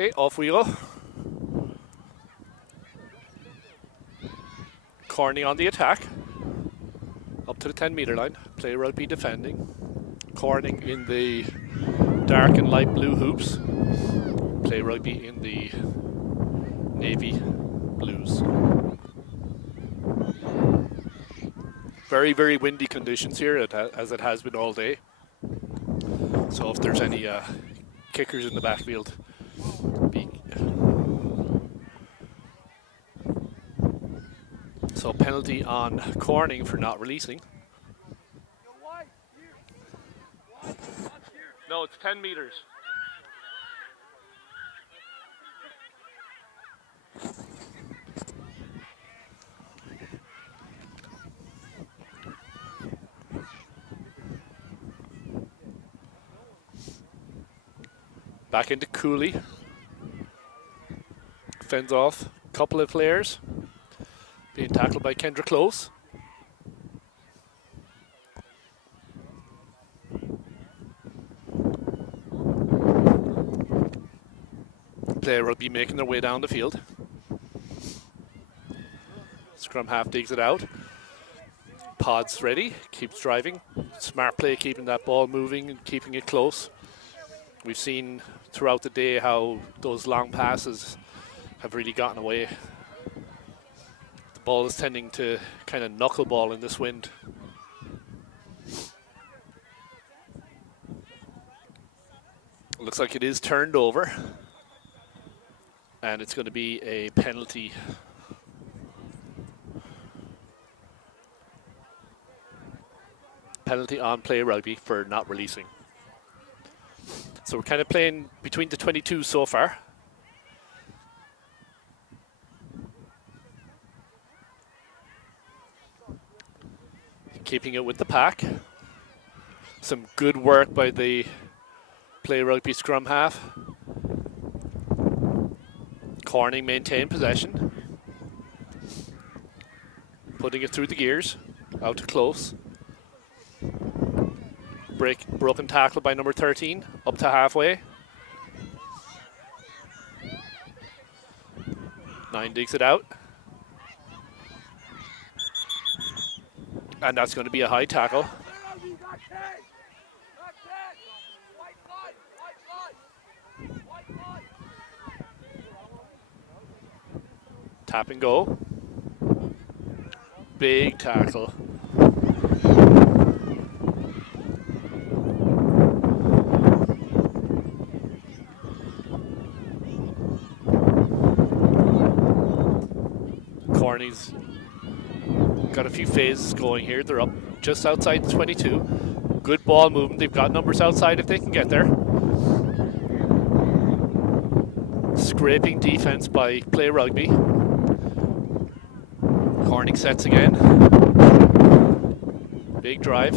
Okay, off we go. Corning on the attack. Up to the 10-metre line. Play rugby defending. Corning in the dark and light blue hoops. Play rugby in the navy blues. Very, very windy conditions here, as it has been all day. So if there's any kickers in the backfield, so penalty on Corning for not releasing. No, it's 10 meters. Back into Cooley. Fends off a couple of players. Being tackled by Kendra Close. Player rugby making their way down the field. Scrum half digs it out. Pod's ready, keeps driving. Smart play keeping that ball moving and keeping it close. We've seen throughout the day how those long passes have really gotten away. The ball is tending to kind of knuckleball in this wind. Looks like it is turned over. And it's going to be a penalty. Penalty on play rugby for not releasing. So we're kind of playing between the 22 so far. Keeping it with the pack. Some good work by the play rugby scrum half. Corning maintain possession. Putting it through the gears. Out to Close. Broken tackle by number 13, up to halfway. 9 digs it out. And that's going to be a high tackle. Tap and go. Big tackle. Corney's got a few phases going here. They're up just outside the 22. Good ball movement. They've got numbers outside if they can get there. Scraping defense by play rugby. Corning sets again. Big drive.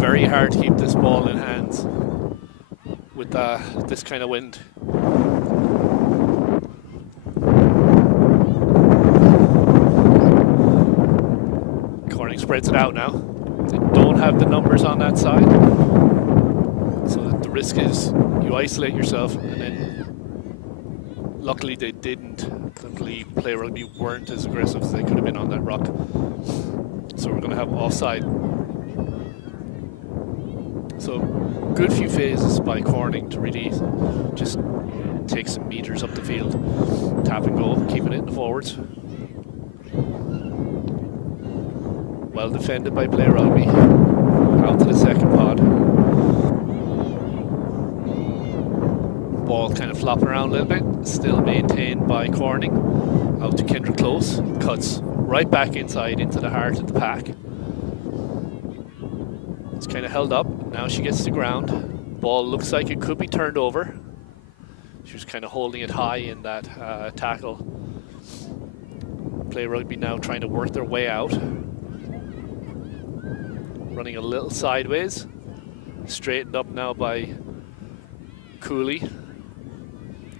Very hard to keep this ball in hands with this kind of wind. Corning spreads it out now. They don't have the numbers on that side, so that the risk is you isolate yourself, and then luckily they didn't. Luckily play rugby weren't as aggressive as they could have been on that rock. So we're going to have offside. So good few phases by Corning to really just take some meters up the field. Tap and go, keeping it in the forwards. Well defended by play rugby. Out to the second pod. Ball kind of flopping around a little bit. Still maintained by Corning. Out to Kendra Close. Cuts right back inside into the heart of the pack. It's kind of held up. Now she gets to ground. Ball looks like it could be turned over. She was kind of holding it high in that tackle. Play rugby now trying to work their way out. Running a little sideways. Straightened up now by Cooley.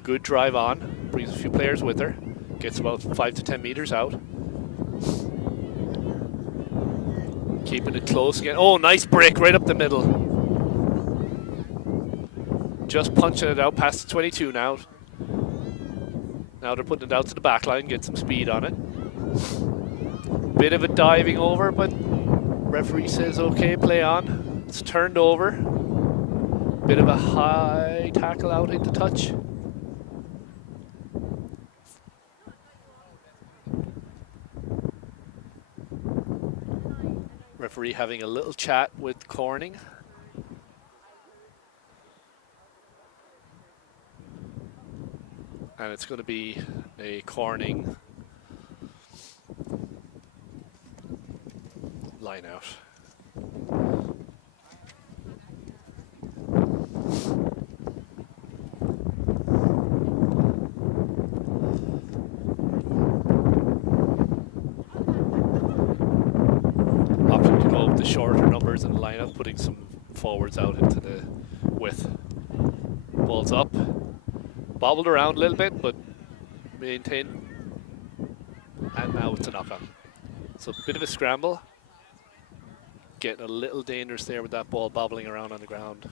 Good drive on. Brings a few players with her. Gets about 5 to 10 meters out. Keeping it close again. Oh, nice break right up the middle. just punching it out past the 22 now. Now they're putting it out to the back line, get some speed on it. Bit of a diving over, but referee says okay, play on. It's turned over. Bit of a high tackle out into touch. Referee having a little chat with Corning. And it's going to be a Corning line out. Option to go with the shorter numbers in the lineup, putting some forwards out into the width. Ball's up. Bobbled around a little bit, but maintained. And now it's a knock-on. So a bit of a scramble. Getting a little dangerous there with that ball bobbling around on the ground.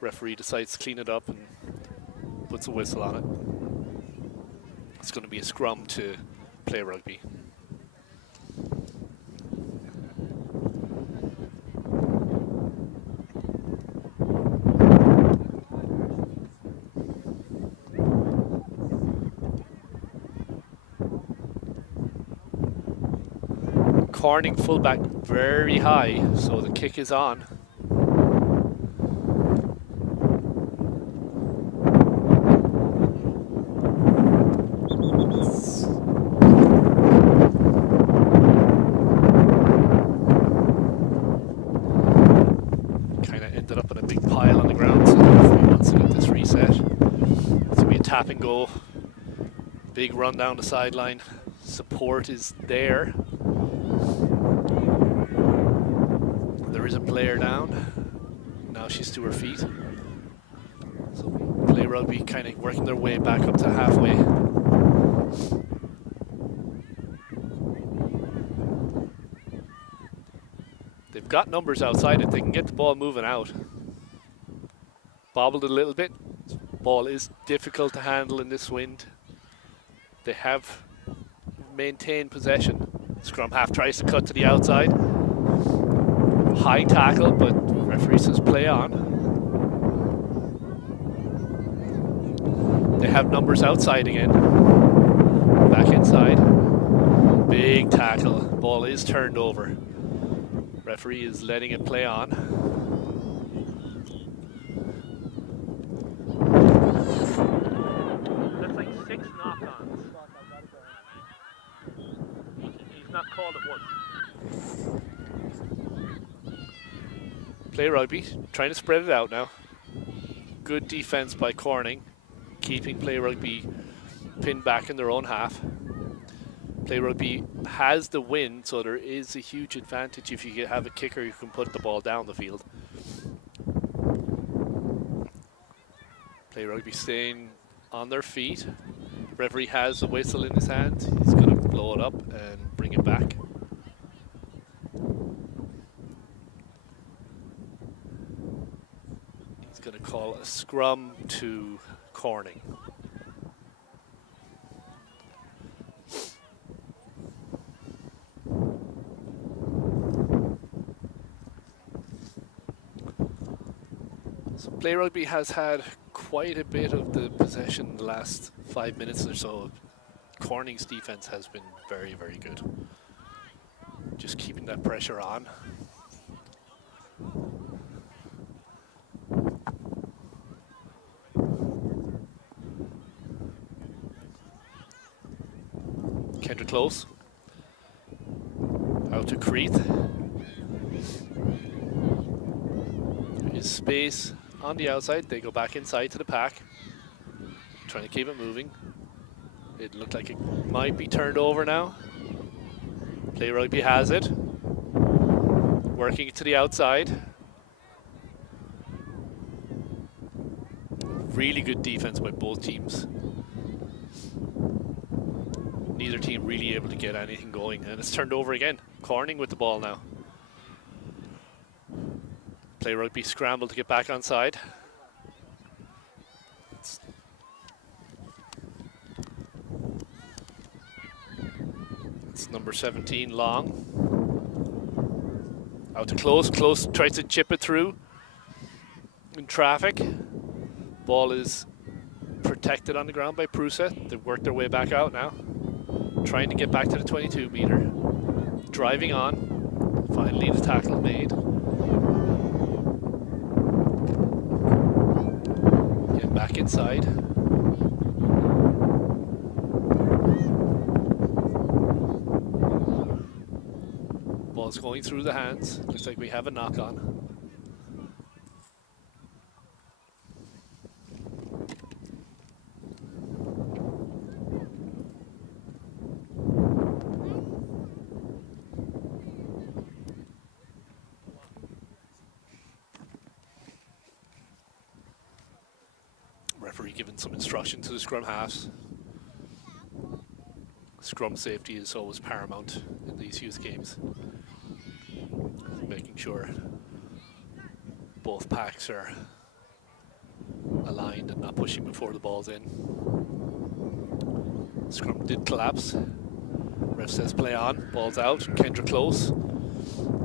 Referee decides to clean it up and puts a whistle on it. It's going to be a scrum to play rugby. Corning fullback very high, so the kick is on. Kind of ended up in a big pile on the ground, so the referee wants to get this reset. It's going to be a tap and go. Big run down the sideline. Support is there. There is a player down. Now she's to her feet. So play rugby kind of working their way back up to halfway. They've got numbers outside it. They can get the ball moving out. Bobbled a little bit. Ball is difficult to handle in this wind. They have maintained possession. Scrum half tries to cut to the outside. High tackle, but referee says play on. They have numbers outside again. Back inside. Big tackle. Ball is turned over. Referee is letting it play on. That's like 6 knock-ons. He's not called at once. Play rugby, trying to spread it out now. Good defense by Corning, keeping play rugby pinned back in their own half. Play rugby has the win, so there is a huge advantage if you have a kicker who can put the ball down the field. Play rugby staying on their feet. Referee has a whistle in his hand. He's going to blow it up and bring it back. Going to call a scrum to Corning. So play rugby has had quite a bit of the possession in the last 5 minutes or so. Corning's defense has been very, very good. Just keeping that pressure on. Kendra close. Out to Creeth. There is space on the outside. They go back inside to the pack. Trying to keep it moving. It looked like it might be turned over now. Play rugby has it. Working it to the outside. Really good defense by both teams. Neither team really able to get anything going, and it's turned over again. Corning with the ball now. Play rugby scramble to get back on side. Number 17, Long. Out to Close. Close tries to chip it through in traffic. Ball is protected on the ground by PRUSA. They've worked their way back out now. Trying to get back to the 22 meter. Driving on. Finally the tackle made. Get back inside. Ball's going through the hands. Looks like we have a knock on. Referee giving some instruction to the scrum halves. Scrum safety is always paramount in these youth games. Making sure both packs are aligned and not pushing before the ball's in. Scrum did collapse. Ref says play on. Ball's out. Kendra Close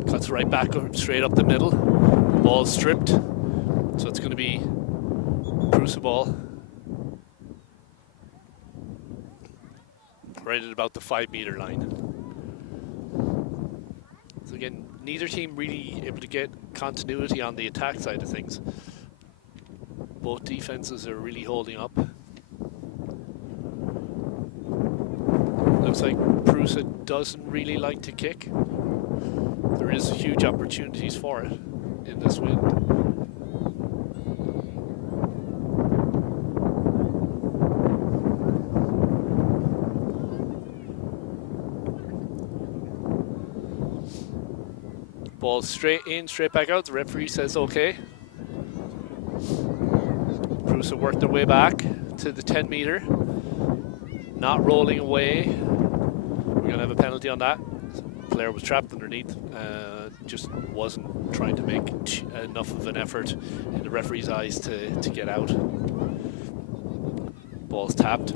cuts right back straight up the middle. Ball's stripped. So it's going to be PRUSA ball. Right at about the 5 meter line. So again, neither team really able to get continuity on the attack side of things. Both defenses are really holding up. Looks like PRUSA doesn't really like to kick. There is huge opportunities for it in this win. Ball straight in, straight back out. The referee says okay. PRUSA worked their way back to the 10 meter. Not rolling away. We're going to have a penalty on that. The player was trapped underneath. Just wasn't trying to make enough of an effort in the referee's eyes to get out. Ball's tapped.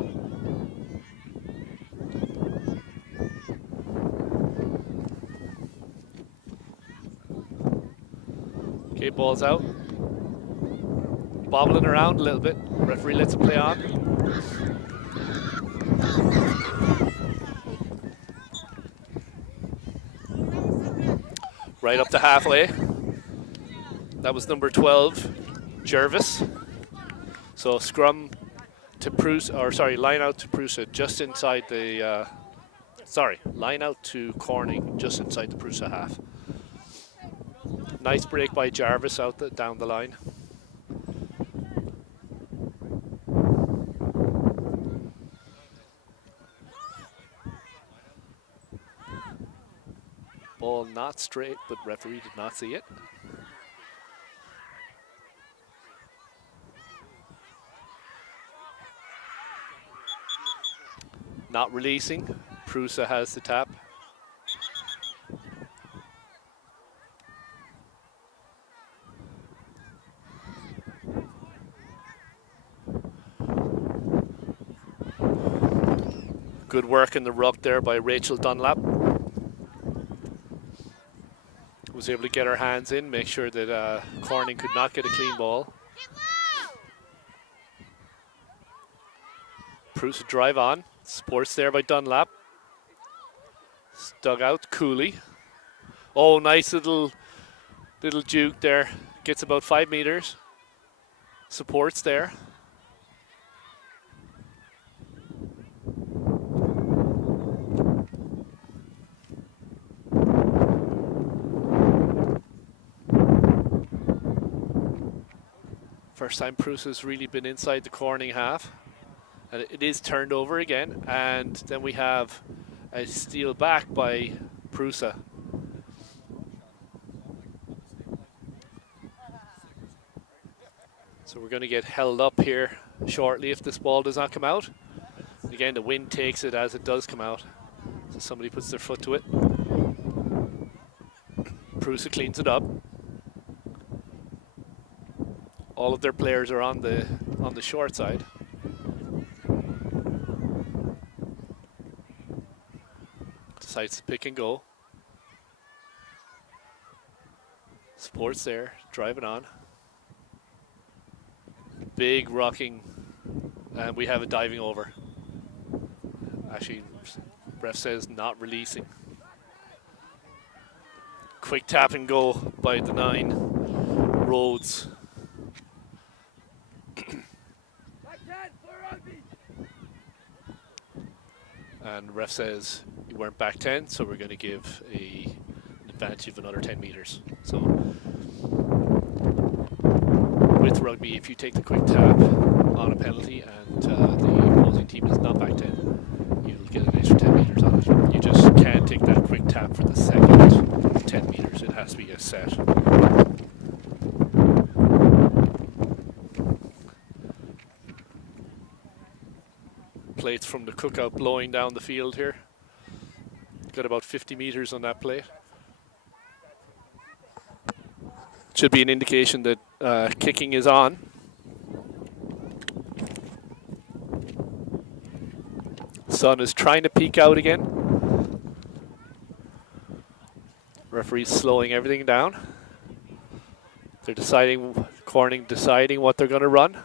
Okay, ball's out. Bobbling around a little bit. Referee lets it play on. Right up to halfway. That was number 12, Jervis. So scrum to PRUSA, or sorry, line out to PRUSA just inside the, line out to Corning just inside the PRUSA half. Nice break by Jarvis out down the line. Ball not straight, but referee did not see it. Not releasing. PRUSA has the tap. Good work in the ruck there by Rachel Dunlap. Was able to get her hands in, make sure that Corning could not get a clean ball. PRUSA drive on. Supports there by Dunlap. Dug out Cooley. Oh, nice little juke there. Gets about 5 meters. Supports there. First time PRUSA's really been inside the Corning half. And it is turned over again. And then we have a steal back by PRUSA. So we're going to get held up here shortly if this ball does not come out. Again, the wind takes it as it does come out. So somebody puts their foot to it. PRUSA cleans it up. All of their players are on the short side. Decides to pick and go. Supports there, driving on. Big rocking, and we have a diving over. Actually, ref says not releasing. Quick tap and go by the 9, Rhodes. And ref says you weren't back 10, so we're going to give an advantage of another 10 meters. So with rugby, if you take the quick tap on a penalty and the opposing team is not back 10, you'll get an extra 10 meters on it. You just can't take that quick tap for the second 10 meters. It has to be a set. Plates from the cookout blowing down the field here. Got about 50 meters on that plate. Should be an indication that kicking is on. Sun is trying to peek out again. Referee's slowing everything down. They're deciding, Corning deciding what they're going to run,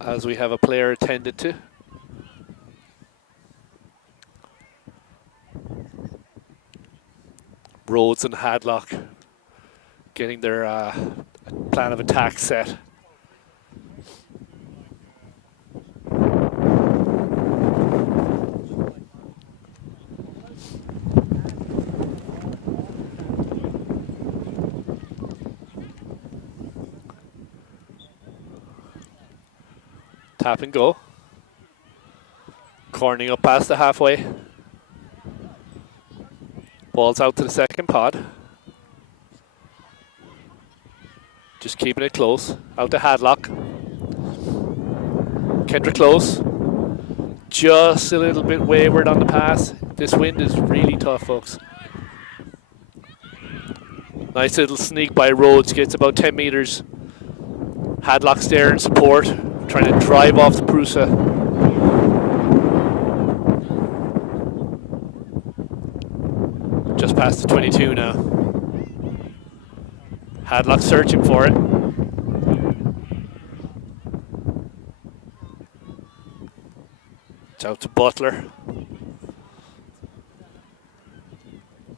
as we have a player attended to. Rhodes and Hadlock getting their plan of attack set. Tap and go. Corning up past the halfway. Ball's out to the second pod. Just keeping it close. Out to Hadlock. Kendra close. Just a little bit wayward on the pass. This wind is really tough, folks. Nice little sneak by Rhodes. Gets about 10 meters. Hadlock's there in support. Trying to drive off the PRUSA. Just past the 22 now. Hadlock searching for it. It's out to Butler.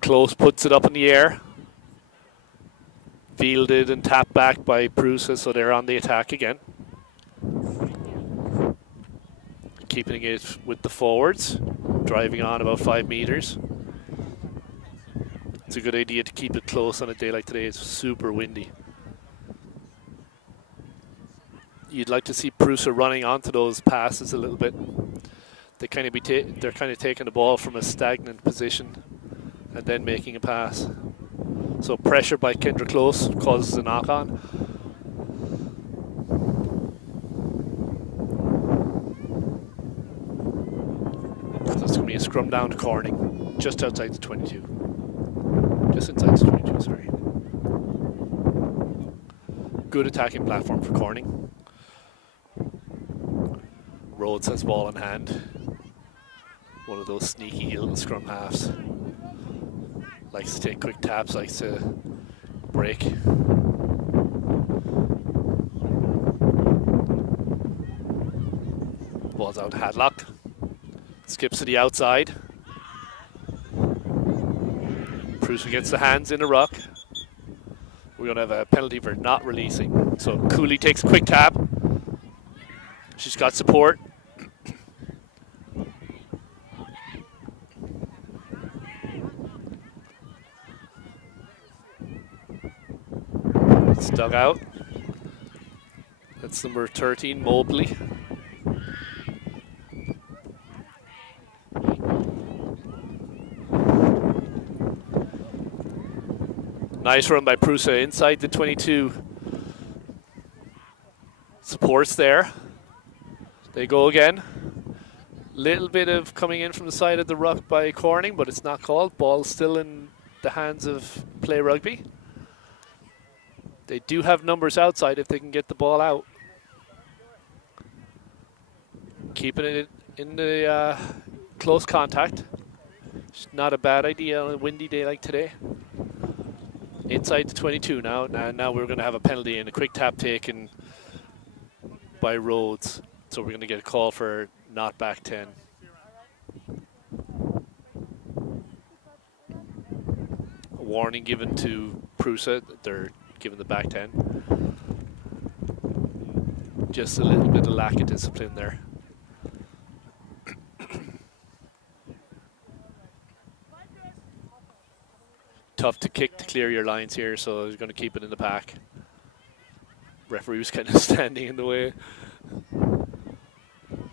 Close puts it up in the air. Fielded and tapped back by PRUSA, so they're on the attack again. Keeping it with the forwards, driving on about 5 meters. It's a good idea to keep it close on a day like today. It's super windy. You'd like to see PRUSA running onto those passes a little bit. They they're kind of taking the ball from a stagnant position and then making a pass. So pressure by Kendra Close causes a knock on. That's going to be a scrum down to Corning, just outside the 22. Just inside the 22, sorry. Good attacking platform for Corning. Rhodes has ball in hand. One of those sneaky little scrum halves. Likes to take quick taps, likes to break. Ball's out to Hadlock. Skips to the outside. PRUSA gets the hands in a ruck. We're going to have a penalty for not releasing. So Cooley takes a quick tap. She's got support. It's dug out. That's number 13, Mobley. Nice run by PRUSA inside the 22. Supports there. They go again. Little bit of coming in from the side of the ruck by Corning, but it's not called. Ball still in the hands of Play Rugby. They do have numbers outside if they can get the ball out. Keeping it in the close contact. It's not a bad idea on a windy day like today. Inside the 22 now. Now we're going to have a penalty and a quick tap taken by Rhodes. So we're going to get a call for not back 10. A warning given to PRUSA. They're given the back 10. Just a little bit of lack of discipline there. Tough to kick to clear your lines here, so he's going to keep it in the pack. Referee was kind of standing in the way.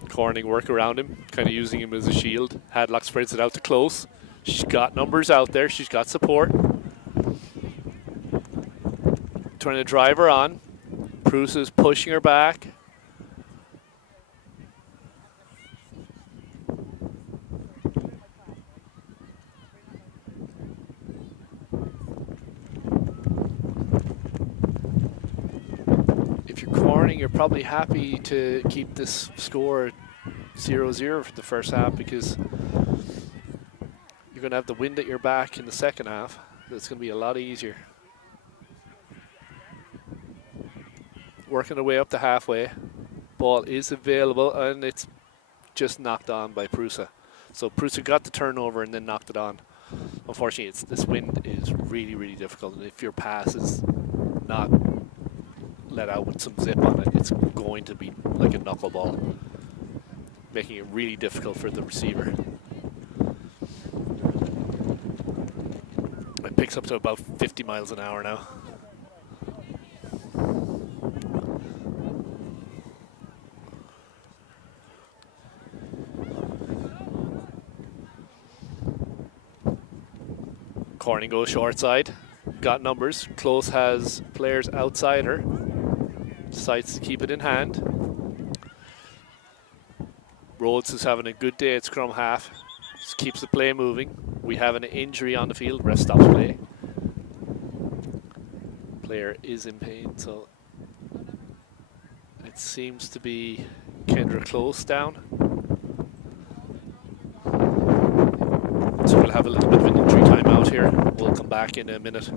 Corning work around him, kind of using him as a shield. Hadlock spreads it out to close. She's got numbers out there. She's got support. Trying to drive her on. PRUSA is pushing her back. You're probably happy to keep this score 0-0 for the first half, because you're going to have the wind at your back in the second half. It's going to be a lot easier. Working our way up to halfway. Ball is available, and it's just knocked on by PRUSA. So PRUSA got the turnover and then knocked it on. Unfortunately, this wind is really, really difficult, and if your pass is not let out with some zip on it, it's going to be like a knuckleball, making it really difficult for the receiver. It picks up to about 50 miles an hour now. Corning goes short side, got numbers. Close has players outside her. Decides to keep it in hand. Rhodes is having a good day at scrum half. Just keeps the play moving. We have an injury on the field. Ref stops play. Player is in pain, so it seems to be Kendra Close down. So we'll have a little bit of an injury timeout here. We'll come back in a minute.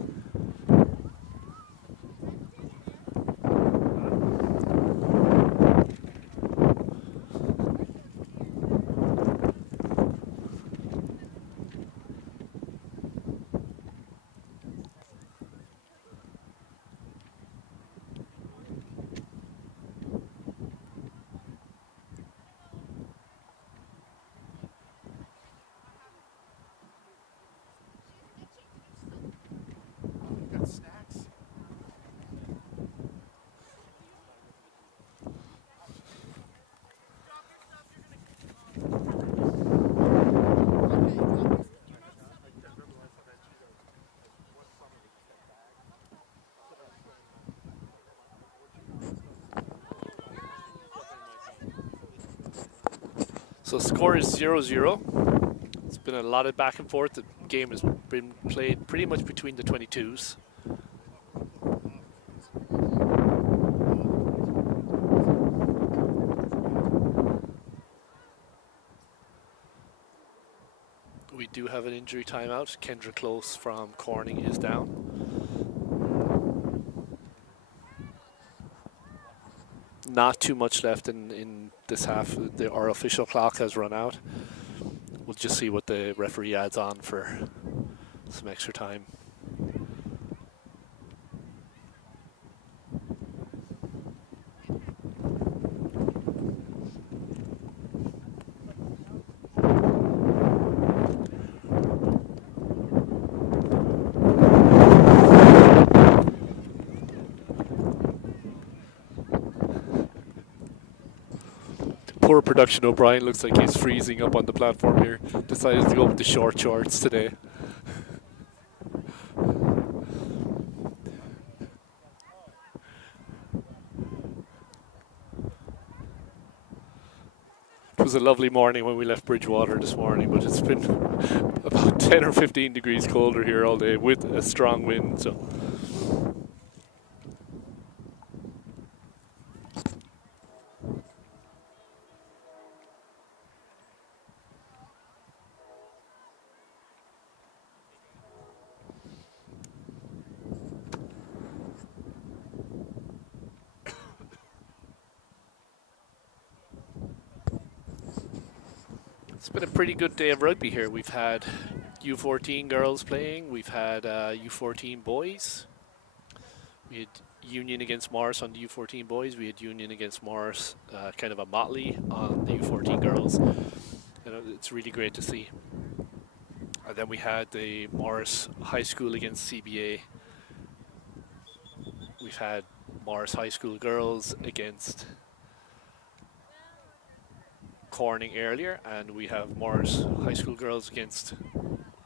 So score is 0-0. It's been a lot of back and forth. The game has been played pretty much between the 22s. We do have an injury timeout. Kendra Close from Corning is down. Not too much left in this half. Our official clock has run out. We'll just see what the referee adds on for some extra time. Poor production O'Brien looks like he's freezing up on the platform here. Decided to go with the short shorts today. It was a lovely morning when we left Bridgewater this morning, but it's been about 10 or 15 degrees colder here all day with a strong wind. So. been a pretty good day of rugby here. We've had U14 girls playing. We've had U14 boys. We had Union against Morris on the U14 boys. We had Union against Morris, kind of a motley on the U14 girls. And it's really great to see. And then we had the Morris High School against CBA. We've had Morris High School girls against Corning earlier, and we have Morris High School girls against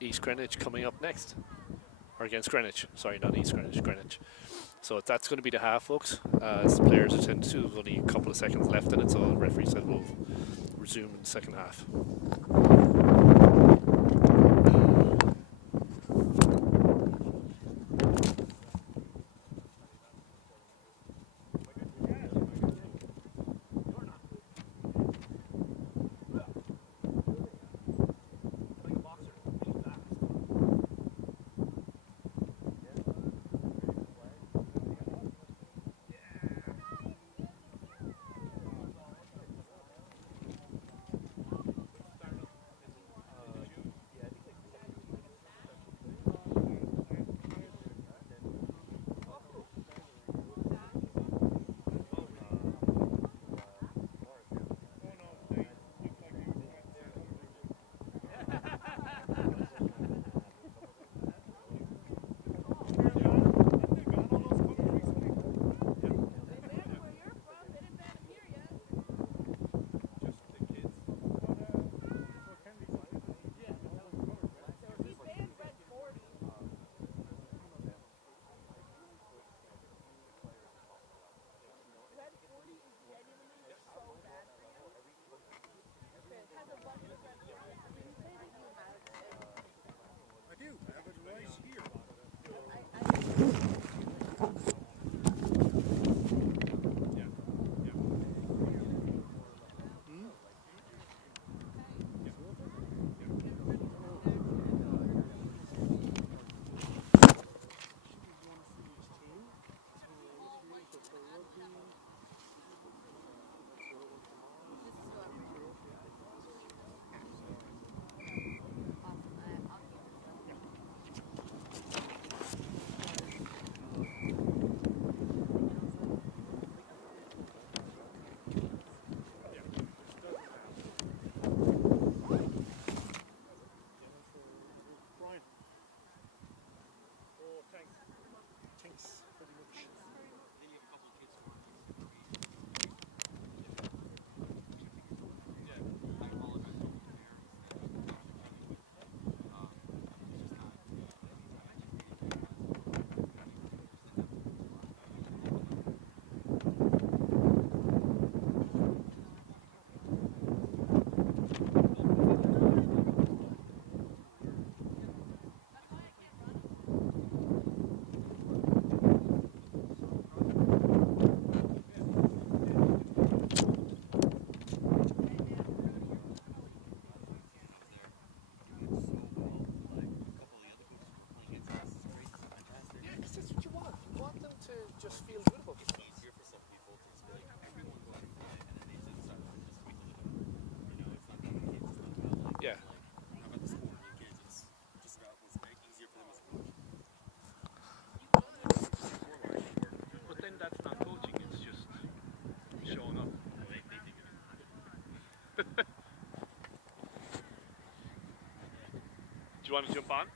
East Greenwich coming up next. Or against Greenwich, sorry, not East Greenwich, Greenwich. So that's going to be the half, folks. As the players attend to, there's only a couple of seconds left in it, so the referee said we'll resume in the second half. Yeah. But then that's not coaching, it's just showing up. Do you want to jump on?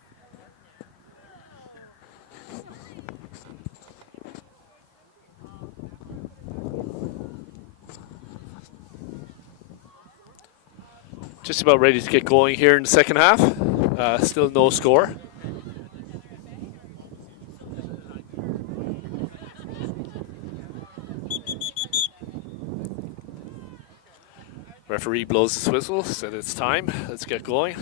Just about ready to get going here in the second half. Still no score. Referee blows his whistle, said it's time. Let's get going.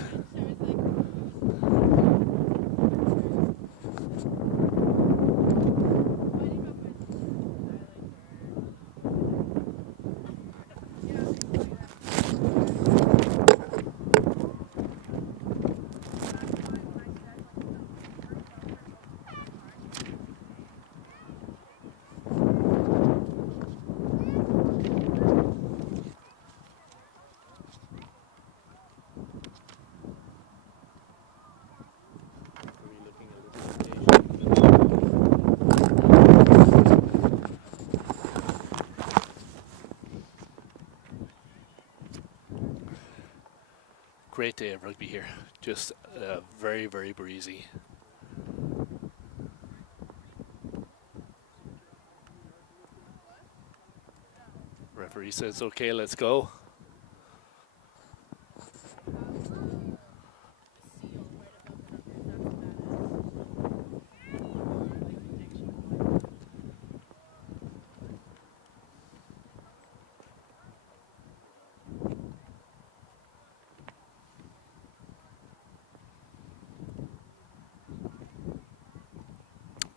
great day of rugby here. Just very, very breezy. Referee says, okay, let's go.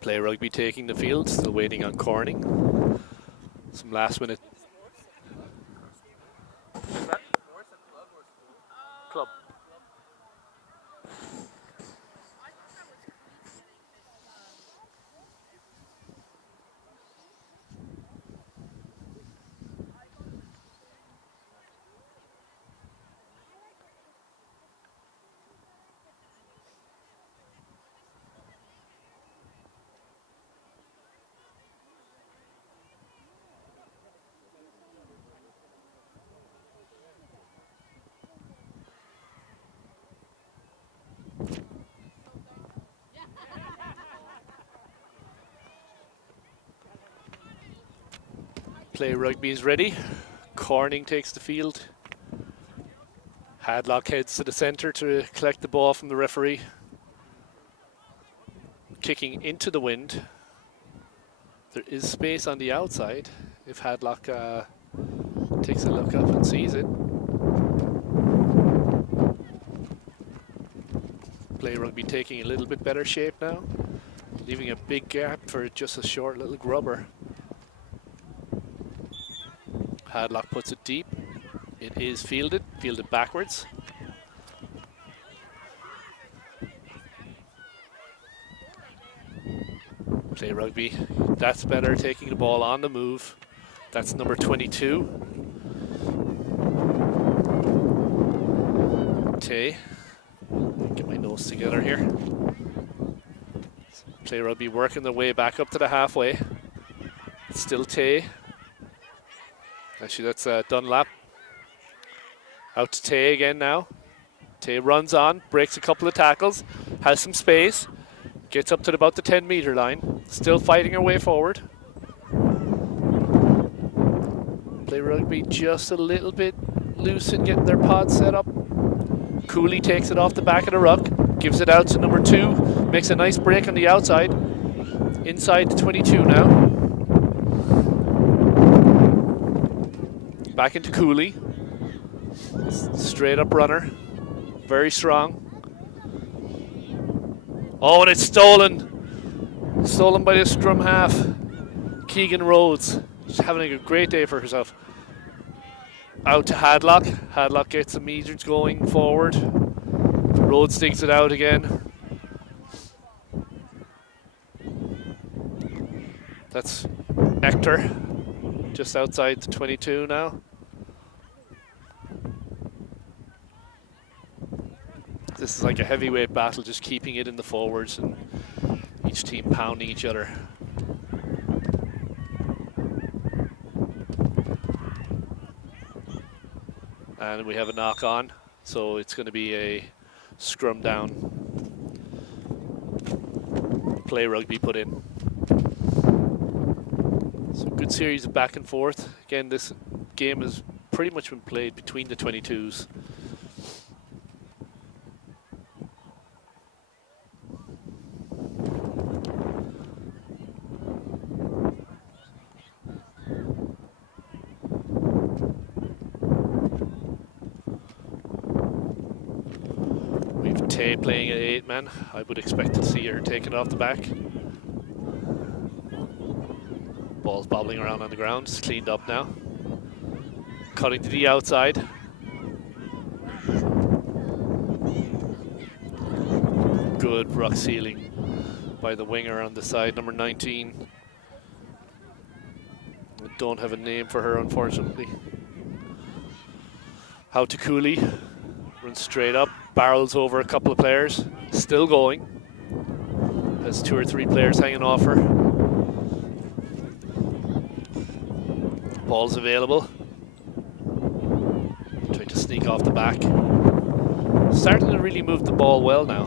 Play Rugby taking the field, still waiting on Corning. Some last minute. Club. Play Rugby is ready. Corning takes the field. Hadlock heads to the centre to collect the ball from the referee. Kicking into the wind. There is space on the outside if Hadlock takes a look up and sees it. Play Rugby taking a little bit better shape now, leaving a big gap for just a short little grubber. Hadlock puts it deep. It is fielded backwards. Play Rugby, that's better, taking the ball on the move. That's number 22. Tay, get my notes together here. Play Rugby working their way back up to the halfway. It's still Tay. Actually, that's Dunlap. Out to Tay again now. Tay runs on, breaks a couple of tackles, has some space, gets up to about the 10-meter line, still fighting her way forward. Play Rugby just a little bit loose in getting their pod set up. Cooley takes it off the back of the ruck, gives it out to number 2, makes a nice break on the outside. Inside the 22 now. Back into Cooley. Straight up runner. Very strong. Oh, and it's stolen. Stolen by the scrum half. Keegan Rhodes. She's having a great day for herself. Out to Hadlock. Hadlock gets the meters going forward. Rhodes digs it out again. That's Hector. Just outside the 22 now. This is like a heavyweight battle, just keeping it in the forwards and each team pounding each other. And we have a knock on, so it's going to be a scrum down. Play Rugby put in. So good series of back and forth. Again, this game has pretty much been played between the 22s. We've Tay playing at 8-man. I would expect to see her taken off the back. Ball's bobbling around on the ground. It's cleaned up now. Cutting to the outside. Good ruck sealing by the winger on the side, number 19. I don't have a name for her, unfortunately. How to Cooley. Runs straight up, barrels over a couple of players. Still going. Has 2 or 3 players hanging off her. Ball's available. Trying to sneak off the back. Starting to really move the ball well now.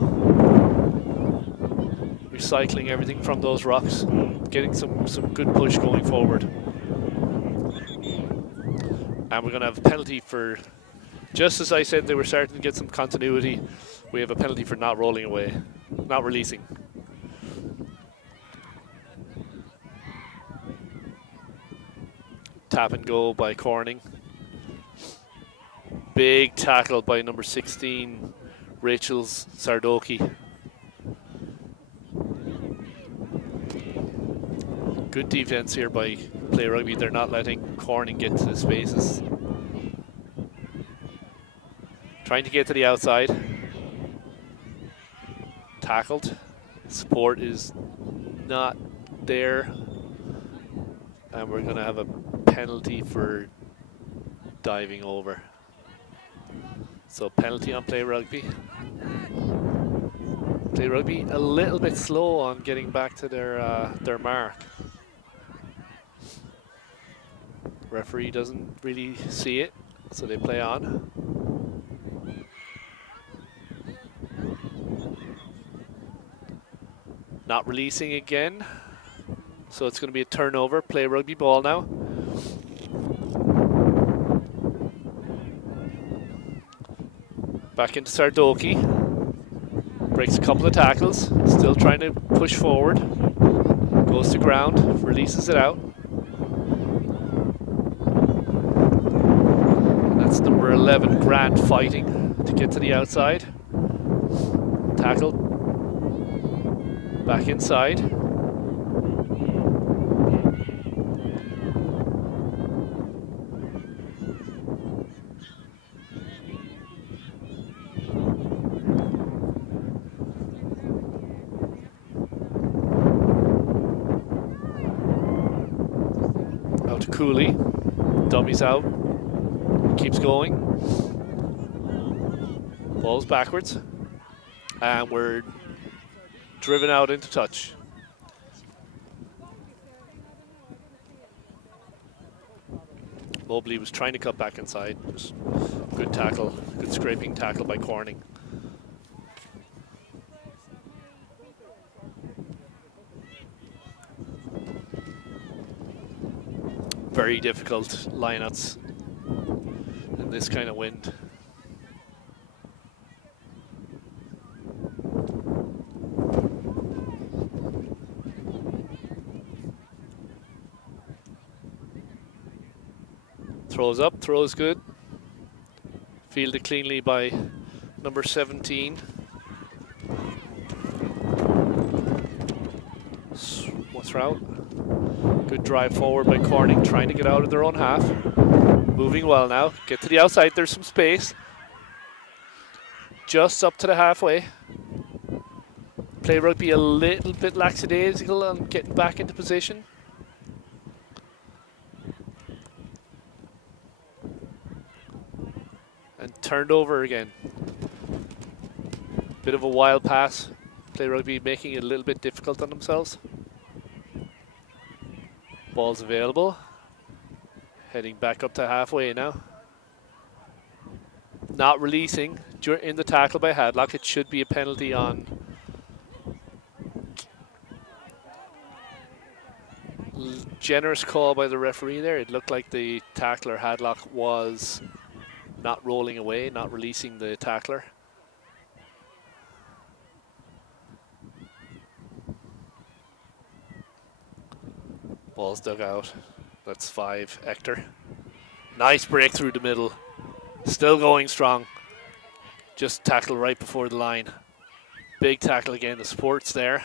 Recycling everything from those rocks, getting some good push going forward. And we're going to have a penalty for, just as I said they were starting to get some continuity, we have a penalty for not rolling away, not releasing. Tap and go by Corning. Big tackle by number 16, Rachel Sardoki. Good defense here by Play Rugby. They're not letting Corning get to the spaces. Trying to get to the outside. Tackled. Support is not there. And we're going to have a penalty for diving over. So penalty on Play Rugby. Play Rugby a little bit slow on getting back to their mark. Referee doesn't really see it, so they play on. Not releasing again, so it's going to be a turnover. Play Rugby ball now. Back into Sardoki. Breaks a couple of tackles. Still trying to push forward. Goes to ground. Releases it out. And that's number 11, Grant, fighting to get to the outside. Tackle. Back inside. Cooley, dummies out, keeps going, ball's backwards, and we're driven out into touch. Mobley was trying to cut back inside. Just good tackle, good scraping tackle by Corning. Very difficult lineouts in this kind of wind. Throws up, throws good. Fielded cleanly by number 17. What's route? Good drive forward by Corning, trying to get out of their own half. Moving well now. Get to the outside, there's some space. Just up to the halfway. Play Rugby a little bit lackadaisical on getting back into position. And turned over again. Bit of a wild pass. Play Rugby making it a little bit difficult on themselves. Ball's available. Heading back up to halfway now. Not releasing in the tackle by Hadlock. It should be a penalty on generous call by the referee there. It looked like the tackler Hadlock was not rolling away, not releasing the tackler. Ball's dug out. That's 5, Hector. Nice break through the middle. Still going strong. Just tackle right before the line. Big tackle again. The support's there.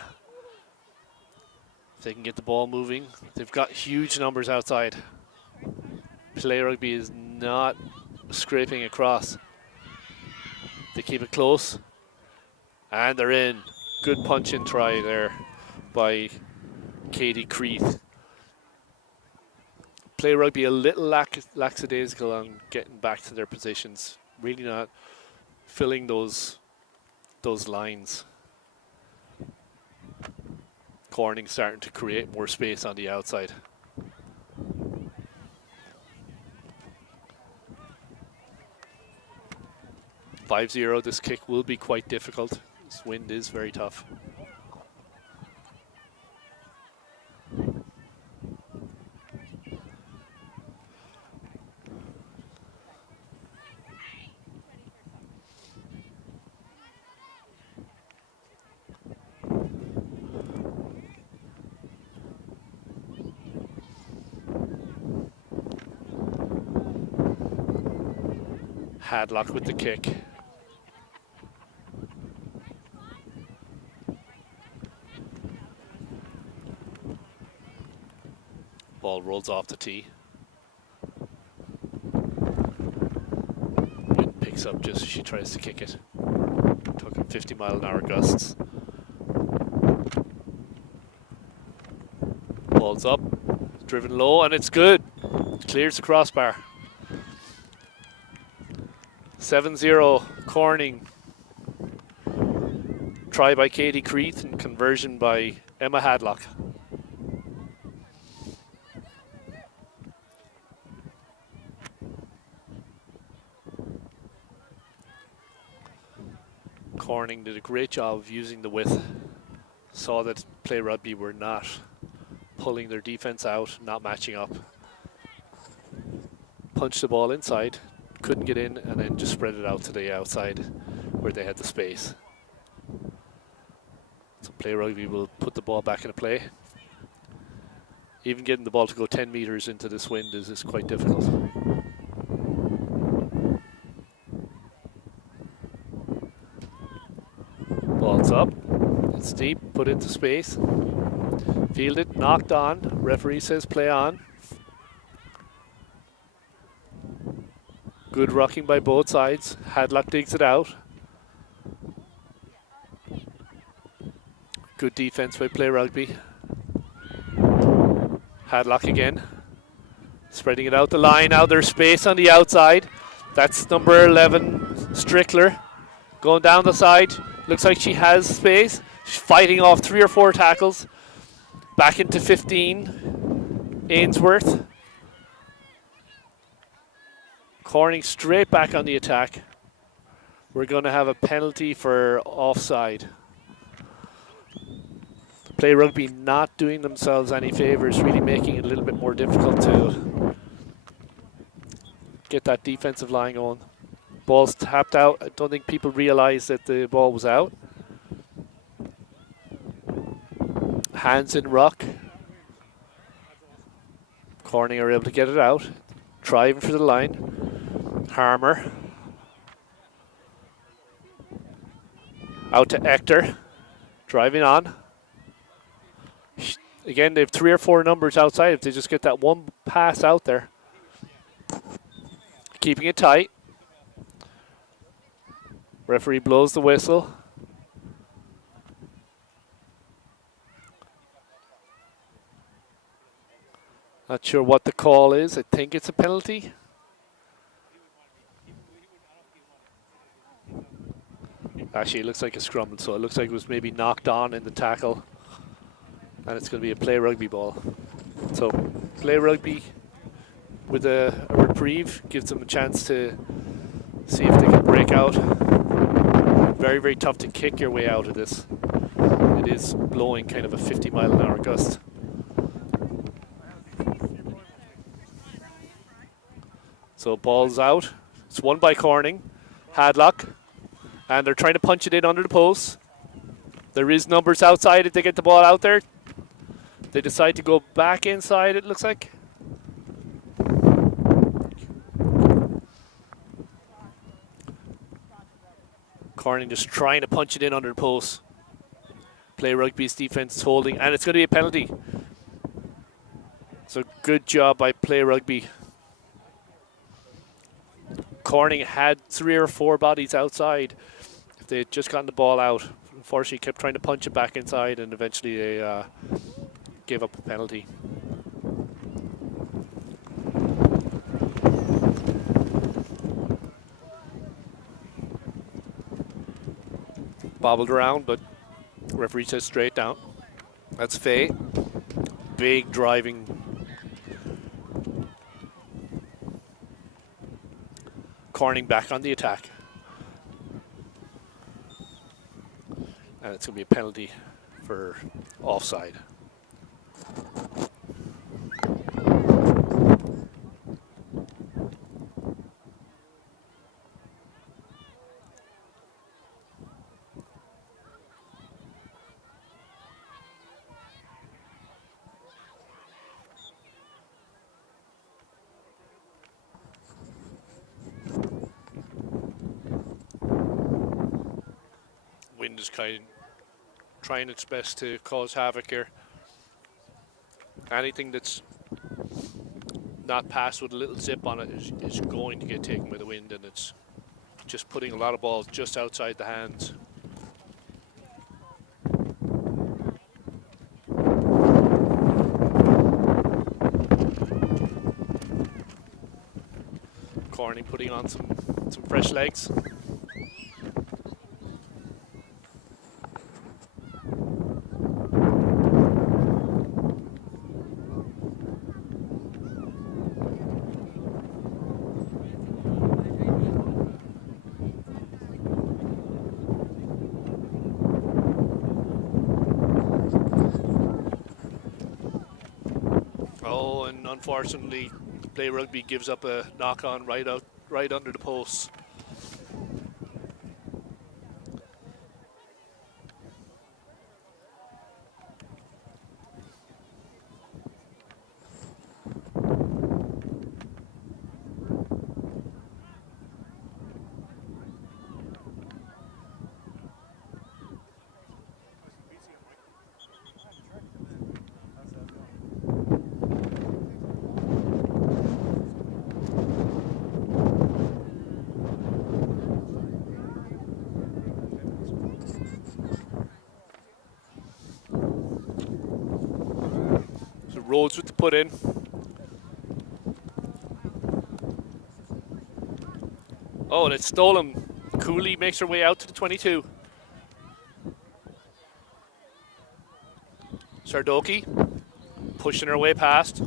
If they can get the ball moving. They've got huge numbers outside. Play Rugby is not scraping across. They keep it close. And they're in. Good punch-in try there by Katie Creeth. Play Rugby a little lackadaisical on getting back to their positions. Really not filling those lines. Corning starting to create more space on the outside. 5-0, this kick will be quite difficult. This wind is very tough. Hadlock with the kick. Ball rolls off the tee. Wind picks up just as she tries to kick it. Talking 50-mile-an-hour gusts. Ball's up, driven low, and it's good. Clears the crossbar. 7-0 Corning. Try by Katie Creeth and conversion by Emma Hadlock. Corning did a great job of using the width. Saw that Play Rugby were not pulling their defense out, not matching up. Punched the ball inside, couldn't get in, and then just spread it out to the outside where they had the space. So Play Rugby will put the ball back into play. Even getting the ball to go 10 meters into this wind is quite difficult. Ball's up, it's deep, put into space. Fielded, knocked on, referee says play on. Good rocking by both sides. Hadlock digs it out. Good defense by Play Rugby. Hadlock again. Spreading it out the line. Now there's space on the outside. That's number 11, Strickler. Going down the side. Looks like she has space. She's fighting off 3 or 4 tackles. Back into 15. Ainsworth. Corning straight back on the attack. We're going to have a penalty for offside. Play Rugby not doing themselves any favours, really making it a little bit more difficult to get that defensive line going. Ball's tapped out. I don't think people realise that the ball was out. Hands in ruck. Corning are able to get it out. Driving for the line. Harmer. Out to Ector. Driving on. Again, they have 3 or 4 numbers outside. If they just get that one pass out there. Keeping it tight. Referee blows the whistle. Not sure what the call is. I think it's a penalty. Actually, it looks like a scrum, so it looks like it was maybe knocked on in the tackle. And it's going to be a Play Rugby ball. So, Play Rugby with a reprieve gives them a chance to see if they can break out. Very, very tough to kick your way out of this. It is blowing kind of a 50-mile-an-hour gust. So ball's out. It's won by Corning. Hadlock. And they're trying to punch it in under the post. There is numbers outside if they get the ball out there. They decide to go back inside, it looks like. Corning just trying to punch it in under the post. Play Rugby's defense is holding, and it's going to be a penalty. So good job by Play Rugby. Corning had 3 or 4 bodies outside. If they had just gotten the ball out, unfortunately kept trying to punch it back inside, and eventually they gave up a penalty. Bobbled around, but referee says straight down. That's Faye. Big driving. Corning back on the attack. And it's going to be a penalty for offside. Wind is kind of trying its best to cause havoc here. Anything that's not passed with a little zip on it is going to get taken by the wind, and it's just putting a lot of balls just outside the hands. Corning putting on some fresh legs. Oh, and unfortunately, Play Rugby gives up a knock-on right under the post. Rhodes with the put in. Oh, and it's stolen. Cooley makes her way out to the 22. Sardoki pushing her way past.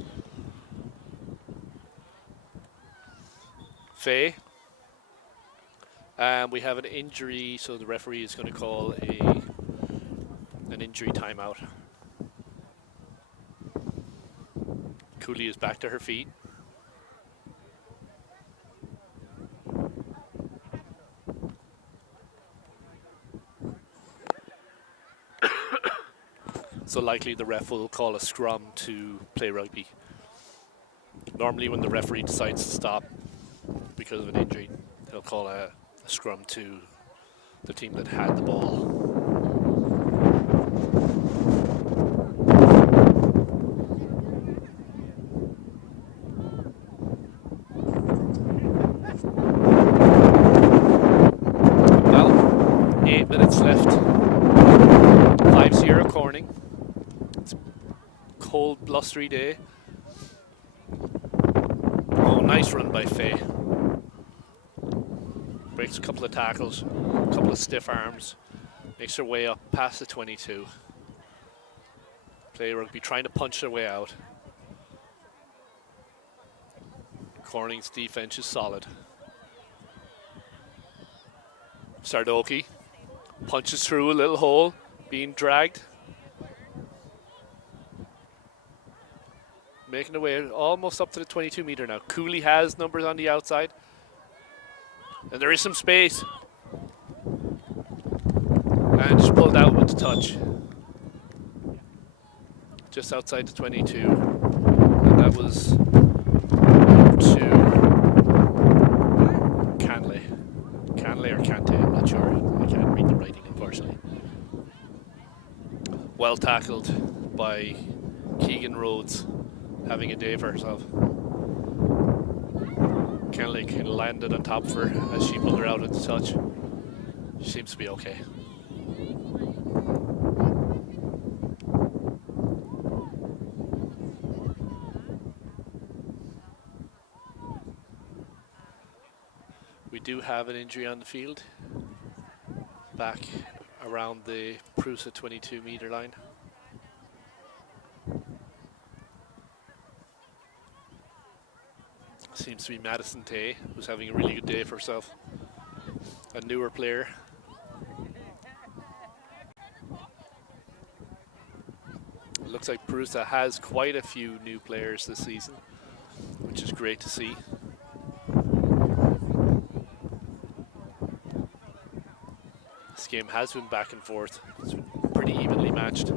Faye. And we have an injury, so the referee is going to call an injury timeout. Cooley is back to her feet. So likely the ref will call a scrum to Play Rugby. Normally when the referee decides to stop because of an injury, he'll call a scrum to the team that had the ball. Well, 8 minutes left. 5-0 Corning. It's a cold, blustery day. Oh, nice run by Faye. Breaks a couple of tackles, a couple of stiff arms, makes her way up past the 22. Play Rugby trying to punch their way out. Corning's defense is solid. Sardoki punches through a little hole, being dragged. Making their way almost up to the 22 meter now. Cooley has numbers on the outside. And there is some space. And just pulled out with the touch. Just outside the 22. And that was to Canley. Canley or Kante, I'm not sure. I can't read the writing, unfortunately. Well tackled by Keegan Rhodes, having a day for herself. Canley kind of landed on top of her as she pulled her out at the touch. She seems to be okay. We do have an injury on the field, back around the PRUSA 22 meter line. Seems to be Madison Tay, who's having a really good day for herself. A newer player. looks like PRUSA has quite a few new players this season, which is great to see. This game has been back and forth. It's been pretty evenly matched.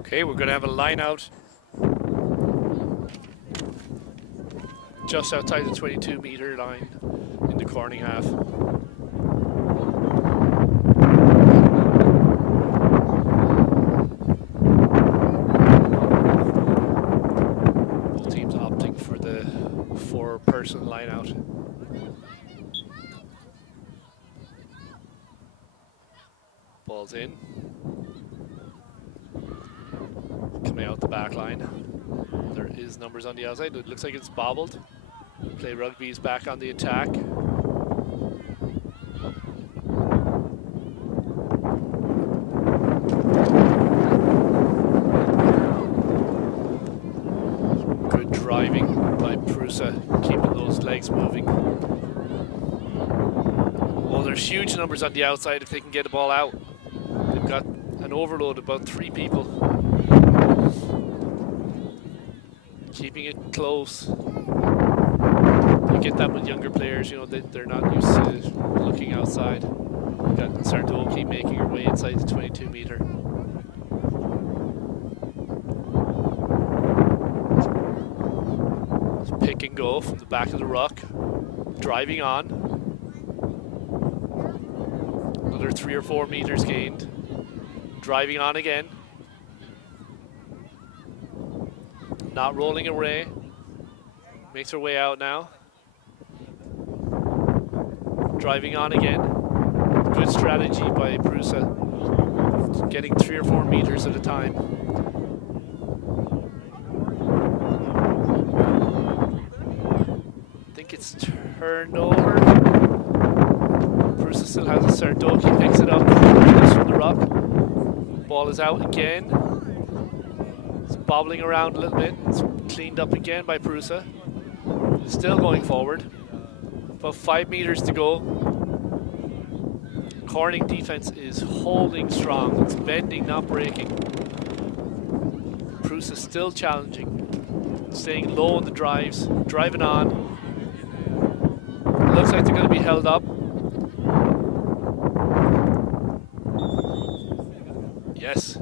Okay, we're going to have a line out just outside the 22-meter line in the cornering half. Both teams opting for the 4-person line out. Ball's in. Coming out the back line. There is numbers on the outside. It looks like it's bobbled. Play Rugby is back on the attack. Good driving by PRUSA, keeping those legs moving. Oh, there's huge numbers on the outside if they can get the ball out. They've got an overload, about 3 people. Keeping it close. You get that with younger players, you know, they're not used to looking outside. You got Sardoki making her way inside the 22-meter. Pick and go from the back of the ruck. Driving on. Another 3 or 4 meters gained. Driving on again. Not rolling away. Makes her way out now. Driving on again. Good strategy by PRUSA. Getting 3 or 4 meters at a time. I think it's turned over. PRUSA still has a Sardoki, picks it up from the rock. Ball is out again. It's bobbling around a little bit. It's cleaned up again by PRUSA. Still going forward. About 5 meters to go. Corning defense is holding strong. It's bending, not breaking. PRUSA still challenging. Staying low on the drives. Driving on. Looks like they're going to be held up. Yes.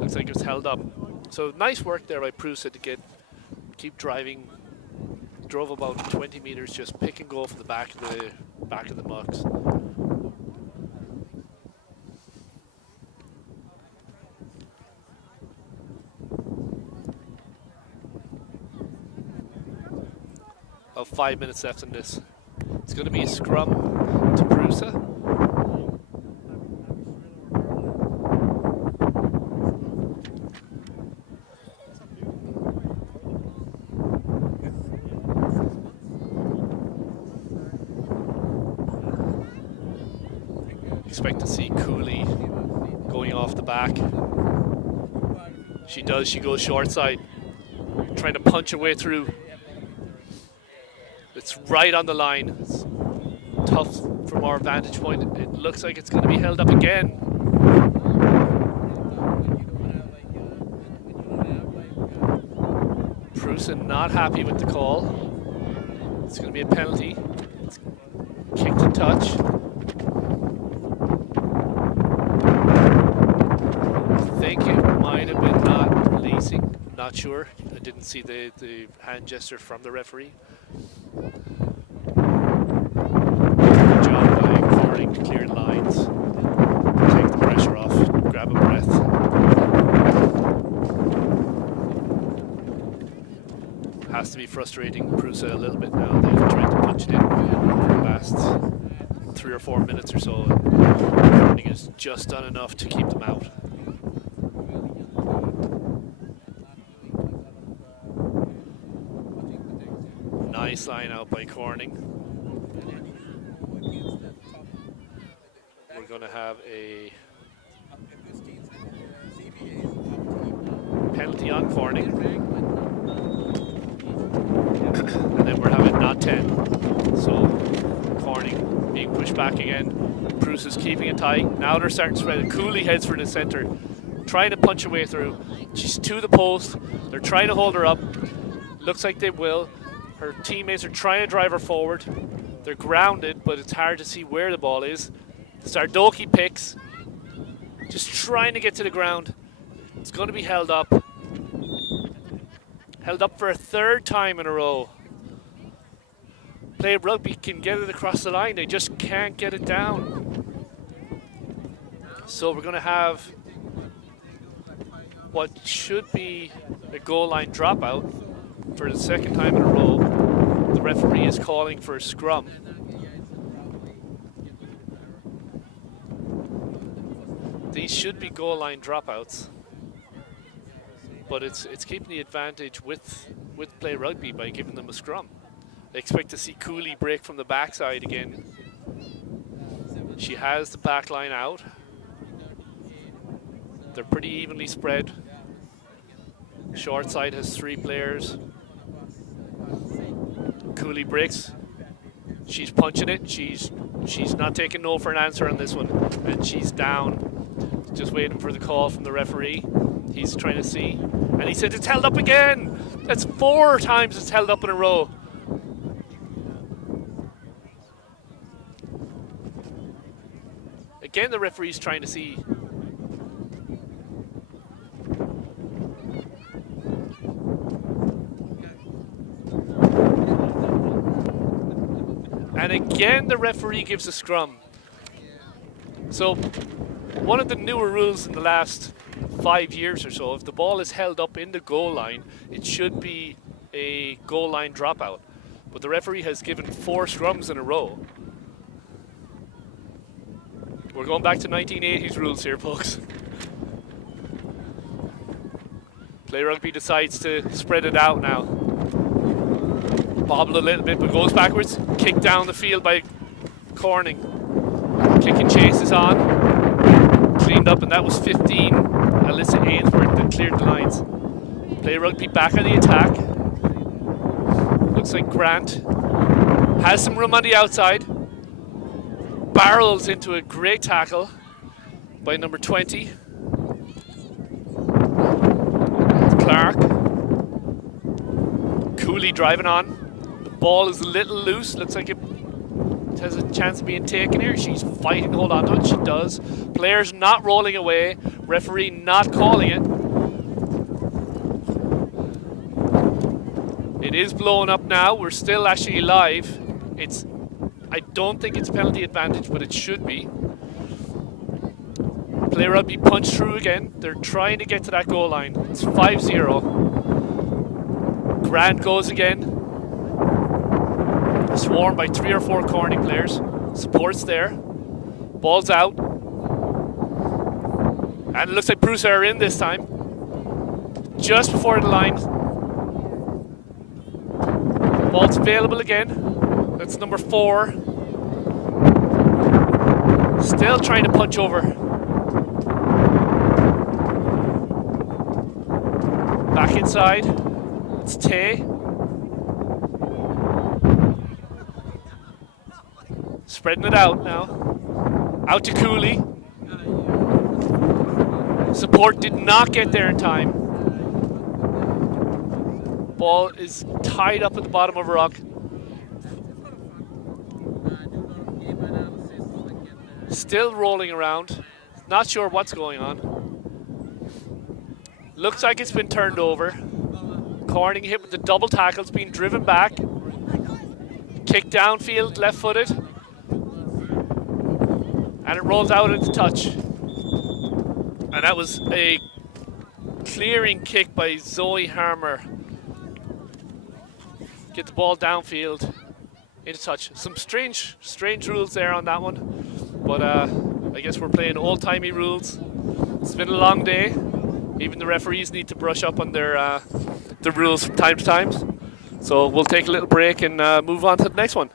Looks like it was held up. So nice work there by PRUSA to keep driving. Drove about 20 meters, just pick and go for the back of the mucks. About 5 minutes left in this. It's going to be a scrum to PRUSA. Expect to see Cooley going off the back. She does, she goes short side, trying to punch her way through. It's right on the line. It's tough from our vantage point. It looks like it's going to be held up again. PRUSA not happy with the call. It's going to be a penalty. It's kick to touch. I think it might have been not releasing. Not sure. I didn't see the hand gesture from the referee. Good job by Corning. clear the lines, take the pressure off, grab a breath. Has to be frustrating PRUSA a little bit now. They've tried to punch it in for the last 3 or 4 minutes or so, and Corning has just done enough to keep them out. Nice line out by Corning. We're going to have a penalty on Corning. And then we're having not 10. So Corning being pushed back again. PRUSA's keeping it tight. Now they're starting to spread it. Cooley heads for the centre, trying to punch her way through. She's to the post. They're trying to hold her up. Looks like they will. Her teammates are trying to drive her forward. They're grounded, but it's hard to see where the ball is. Sardoki picks. Just trying to get to the ground. It's going to be held up. Held up for a 3rd time in a row. Play Rugby can get it across the line. They just can't get it down. So we're going to have what should be a goal line dropout for the 2nd time in a row. The referee is calling for a scrum. These should be goal line dropouts, but it's keeping the advantage with Play Rugby by giving them a scrum. I expect to see Cooley break from the backside again. She has the back line out. They're pretty evenly spread. Short side has 3 players. Cooley breaks. She's punching it. She's not taking no for an answer on this one, and she's down. Just waiting for the call from the referee. He's trying to see, and he said it's held up again. That's 4 times it's held up in a row. Again, the referee's trying to see. And again, the referee gives a scrum. So, one of the newer rules in the last 5 years or so, if the ball is held up in the goal line, it should be a goal line dropout. But the referee has given 4 scrums in a row. We're going back to 1980s rules here, folks. Play Rugby decides to spread it out now. Bobble a little bit, but goes backwards. Kick down the field by Corning. Kick and chase is on. Cleaned up, and that was 15. Alyssa Ainsworth that cleared the lines. Play Rugby back on the attack. Looks like Grant has some room on the outside. Barrels into a great tackle by number 20. Clark. Cooley driving on. The ball is a little loose. Looks like it has a chance of being taken here. She's fighting to hold on to it. She does. Players not rolling away. Referee not calling it. It is blowing up now. We're still actually live. I don't think it's penalty advantage, but it should be. Play Rugby punch through again. They're trying to get to that goal line. It's 5-0. Grant goes again. Swarmed by 3 or 4 Corning players. Support's there. Ball's out. And it looks like PRUSA are in this time. Just before the line. Ball's available again. That's number 4. Still trying to punch over. Back inside. It's Tay. Spreading it out now. Out to Cooley. Support did not get there in time. Ball is tied up at the bottom of a rock. Still rolling around. Not sure what's going on. Looks like it's been turned over. Corning hit with the double tackles, being driven back. Kick downfield, left-footed. And it rolls out into touch. And that was a clearing kick by Zoe Harmer. Get the ball downfield into touch. Some strange rules there on that one. But I guess we're playing old-timey rules. It's been a long day. Even the referees need to brush up on their the rules from time to time. So we'll take a little break and move on to the next one.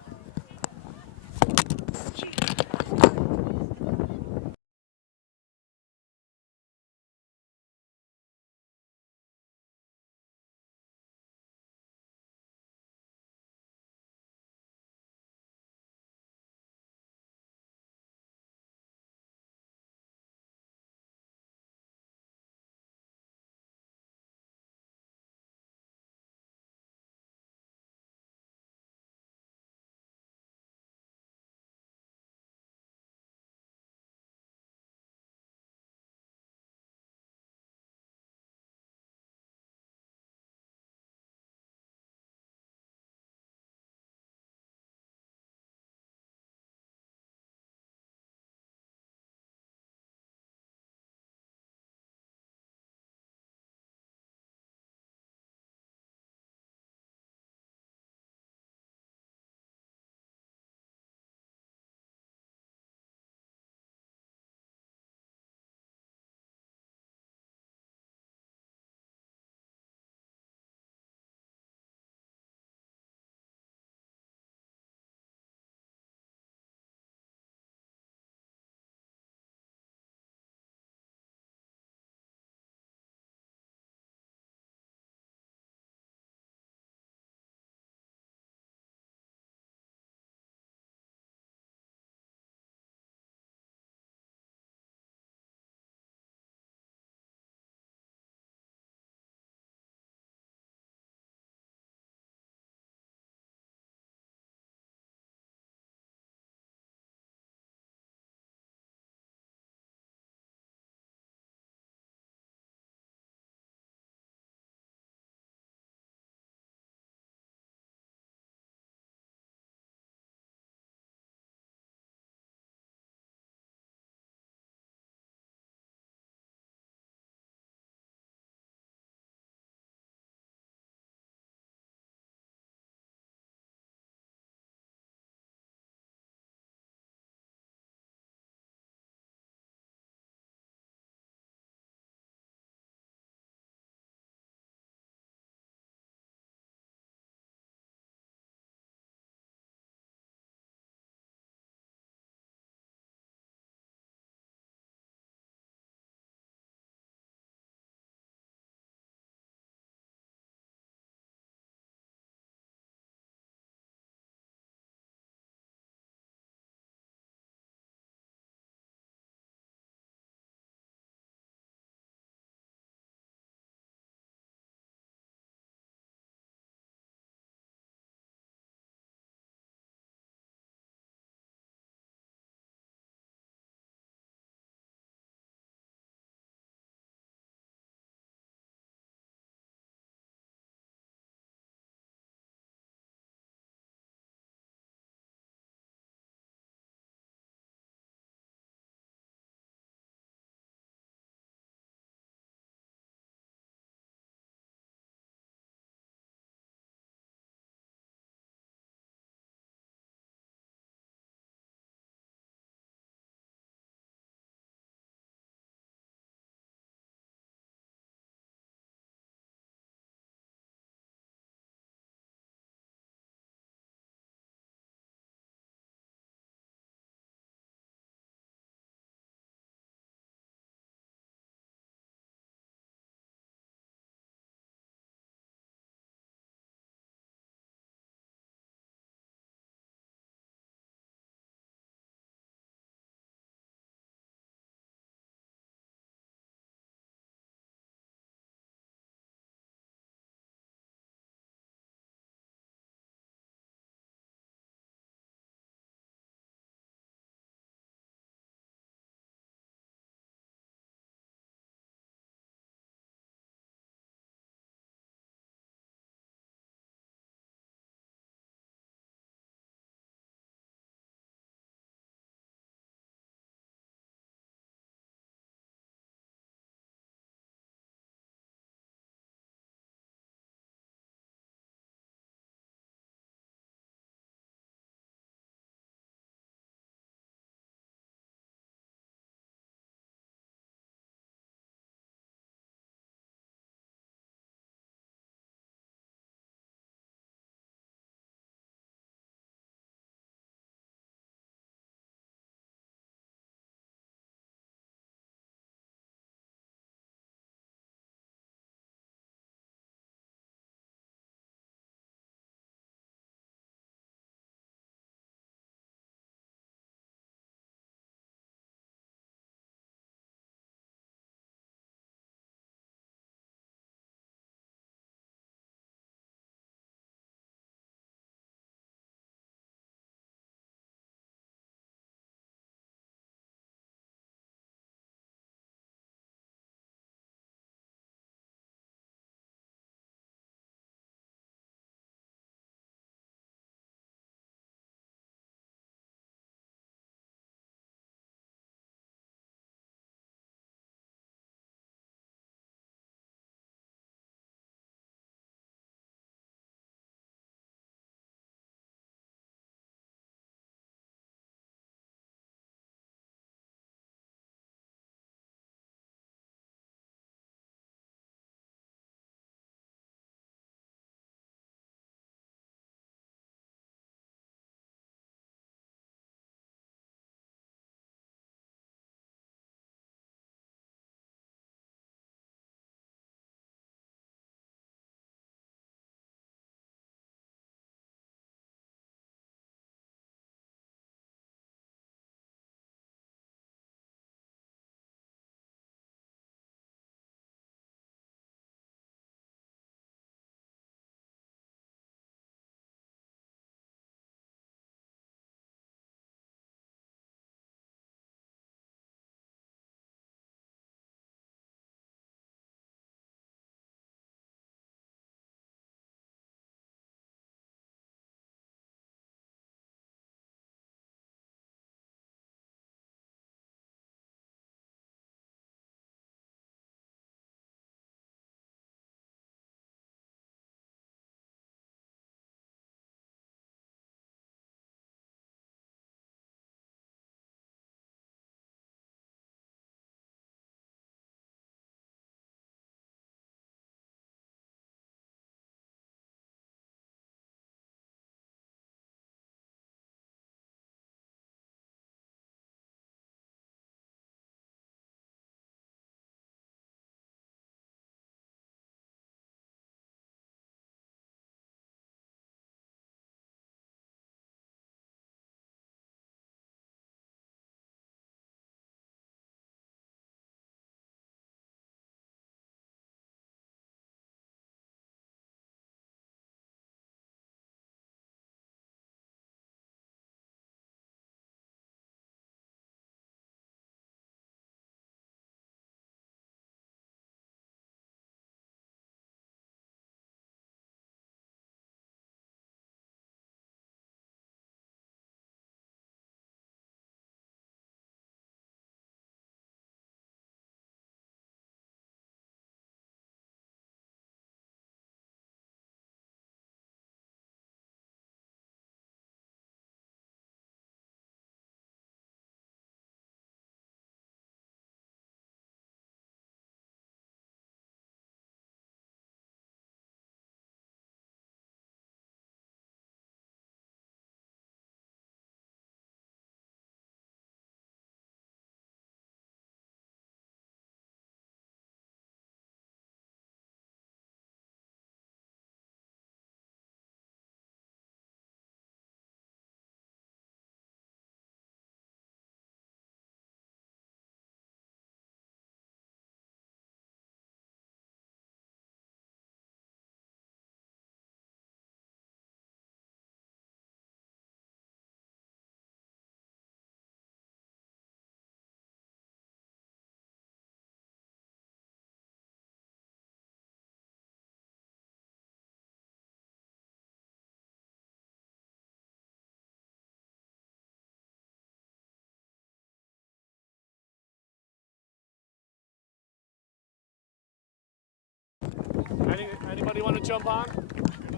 Anybody want to jump on?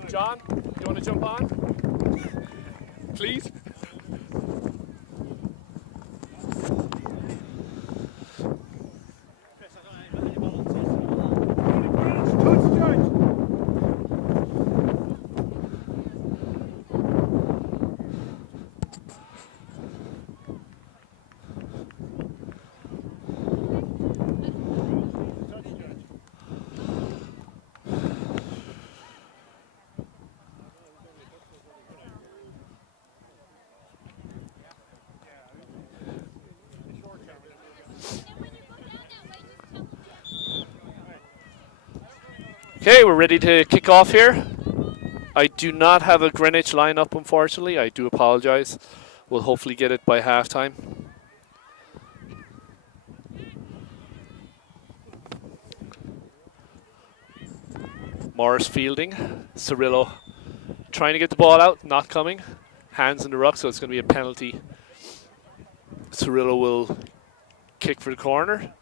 John, you want to jump on? Please? Okay, we're ready to kick off here. I do not have a Greenwich lineup, unfortunately. I do apologize. We'll hopefully get it by halftime. Morris fielding. Cirillo trying to get the ball out, not coming. Hands in the ruck, so it's going to be a penalty. Cirillo will kick for the corner.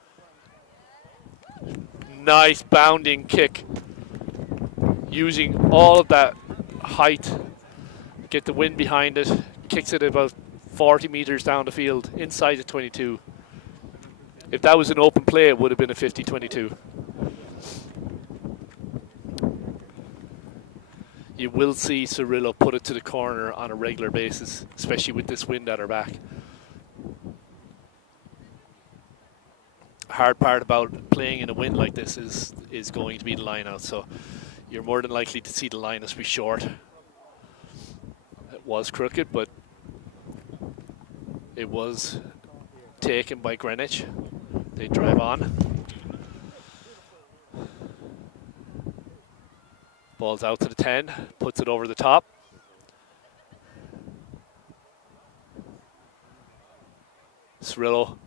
Nice bounding kick. Using all of that height, get the wind behind it, kicks it about 40 meters down the field, inside the 22. If that was an open play, it would have been a 50-22. You will see Cirillo put it to the corner on a regular basis, especially with this wind at our back. Hard part about playing in a wind like this is going to be the line out, so you're more than likely to see the line as be short. It was crooked, but it was taken by Greenwich. They drive on. Ball's out to the 10, puts it over the top. Cirillo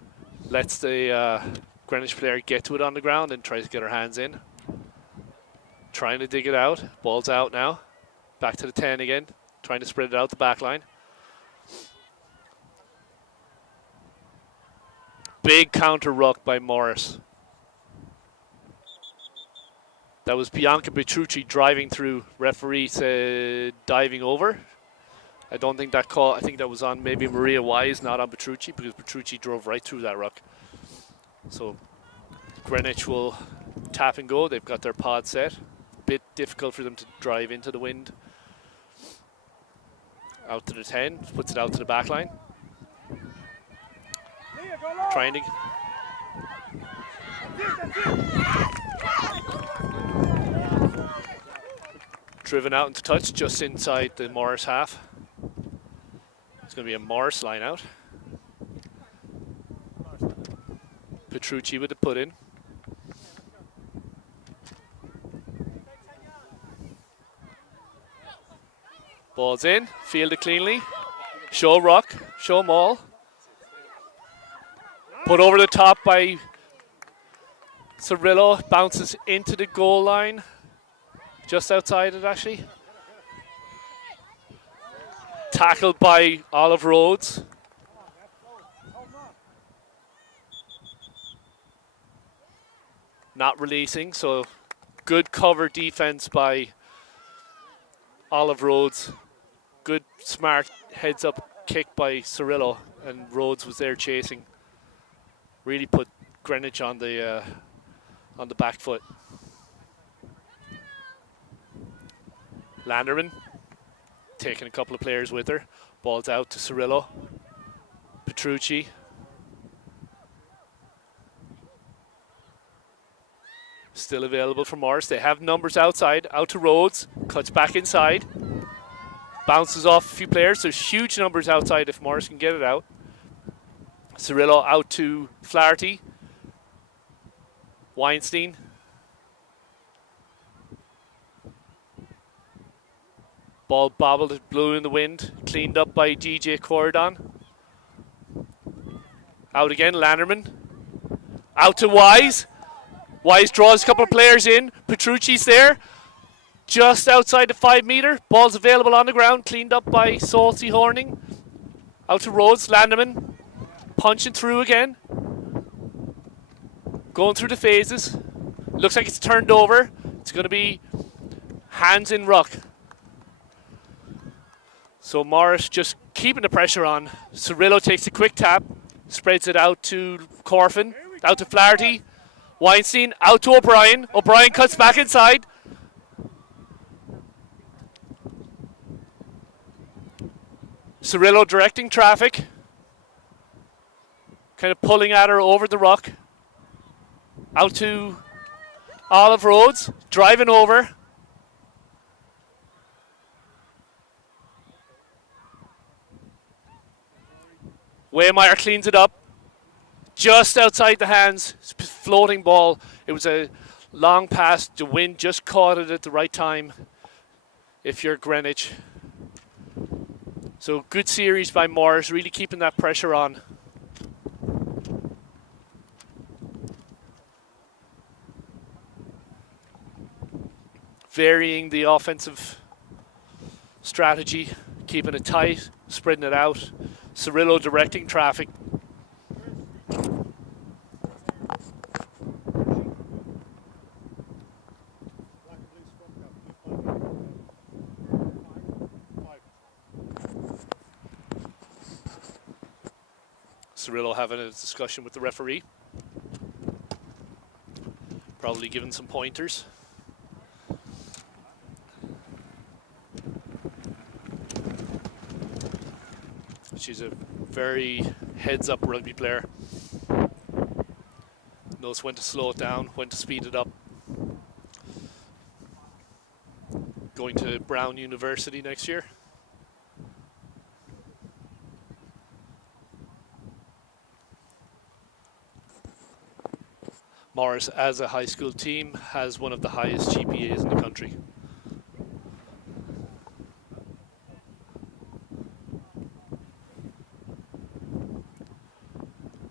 lets the Greenwich player get to it on the ground and tries to get her hands in. Trying to dig it out. Ball's out now. Back to the 10 again. Trying to spread it out the back line. Big counter ruck by Morris. That was Bianca Petrucci driving through. Referee said diving over. I don't think that call, I think that was on maybe Maria Wise, not on Petrucci, because Petrucci drove right through that ruck. So Greenwich will tap and go. They've got their pod set. Bit difficult for them to drive into the wind. Out to the 10, puts it out to the back line. Trying to... Driven out into touch just inside the Morris half. It's going to be a Morris line out. Petrucci with the put in. Ball's in, fielded cleanly. Show ruck, show maul. Put over the top by Cirillo, bounces into the goal line. Just outside it, actually. Tackled by Olive Rhodes. Not releasing, so good cover defense by Olive Rhodes. Good, smart heads-up kick by Cirillo, and Rhodes was there chasing. Really put Greenwich on the back foot. Landerman taking a couple of players with her. Ball's out to Cirillo. Petrucci. Still available for Morris. They have numbers outside. Out to Rhodes. Cuts back inside. Bounces off a few players. There's huge numbers outside if Morris can get it out. Cirillo out to Flaherty. Weinstein. Ball bobbled, it blew in the wind. Cleaned up by DJ Corridon. Out again, Landerman. Out to Wise. Wise draws a couple of players in. Petrucci's there. Just outside the 5 meter. Ball's available on the ground. Cleaned up by Salty Horning. Out to Rhodes. Landerman. Punching through again. Going through the phases. Looks like it's turned over. It's going to be hands in ruck. So Morris just keeping the pressure on. Cirillo takes a quick tap, spreads it out to Corfin, out to Flaherty. Weinstein out to O'Brien. O'Brien cuts back inside. Cirillo directing traffic. Kind of pulling at her over the ruck. Out to Olive Rhodes, driving over. Waymeyer cleans it up. Just outside the hands, floating ball. It was a long pass. The wind just caught it at the right time if you're Greenwich. So good series by Morris, really keeping that pressure on. Varying the offensive strategy, keeping it tight, spreading it out. Cirillo directing traffic. Cirillo having a discussion with the referee. Probably giving some pointers. She's a very heads-up rugby player. Knows when to slow it down, when to speed it up. Going to Brown University next year. Morris, as a high school team, has one of the highest GPAs in the country.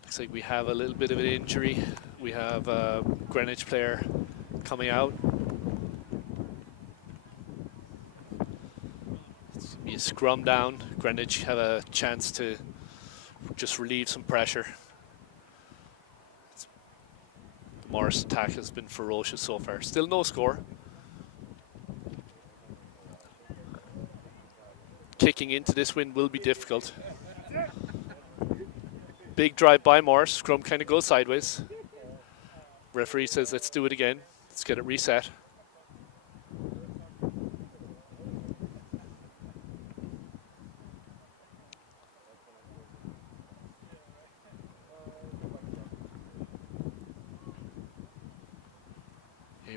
Looks like we have a little bit of an injury. We have a Greenwich player coming out. It's gonna be a scrum down. Greenwich have a chance to just relieve some pressure. Morris' attack has been ferocious so far. Still no score. Kicking into this win will be difficult. Big drive by Morris. Scrum kind of goes sideways. Referee says, let's do it again. Let's get it reset.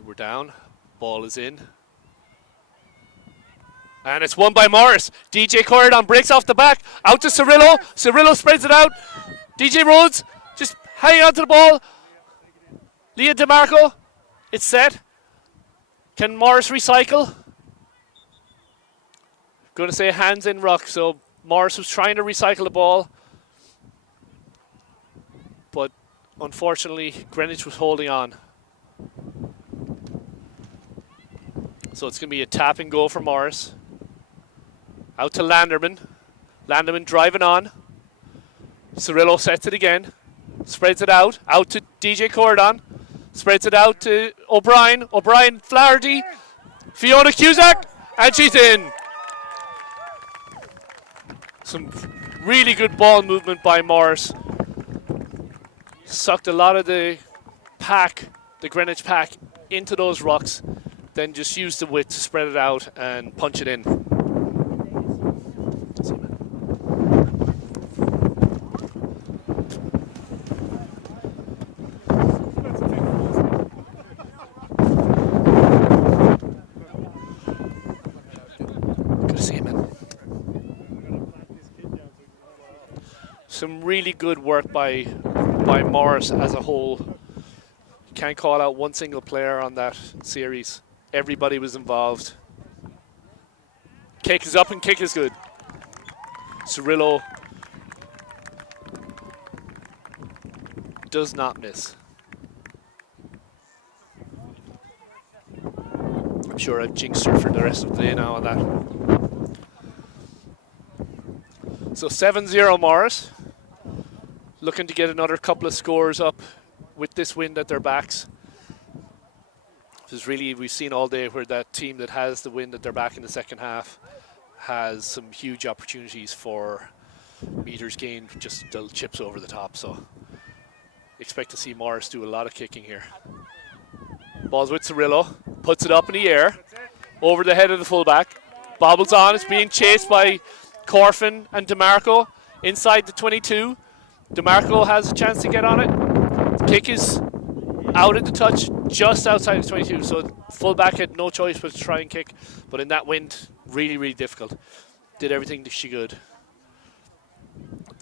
We're down. Ball is in. And it's won by Morris. DJ Corridon breaks off the back. Out to Cirillo. Cirillo spreads it out. DJ Rhodes just hanging on to the ball. Leah DeMarco. It's set. Can Morris recycle? Going to say hands in ruck. So Morris was trying to recycle the ball. But unfortunately, Greenwich was holding on. So it's going to be a tap and go for Morris. Out to Landerman. Landerman driving on. Cirillo sets it again. Spreads it out. Out to DJ Corridon. Spreads it out to O'Brien. O'Brien, Flaherty. Fiona Cusack. And she's in. Some really good ball movement by Morris. Sucked a lot of the pack, the Greenwich pack, into those rucks. Then just use the width to spread it out and punch it in. Good to see you, man. Some really good work by Morris as a whole. Can't call out one single player on that series. Everybody was involved. Kick is up and kick is good. Cirillo does not miss. I'm sure I've jinxed her for the rest of the day now on that. So 7-0 Morris. Looking to get another couple of scores up with this wind at their backs. Because really, we've seen all day where that team that has the wind at their back in the second half has some huge opportunities for meters gained, just the chips over the top. So expect to see Morris do a lot of kicking here. Ball's with Cirillo, puts it up in the air, over the head of the fullback. Bobbles on, it's being chased by Corfin and DeMarco inside the 22. DeMarco has a chance to get on it. The kick is out at the touch, just outside the 22, so fullback had no choice but to try and kick. But in that wind, really, really difficult. Did everything that she could.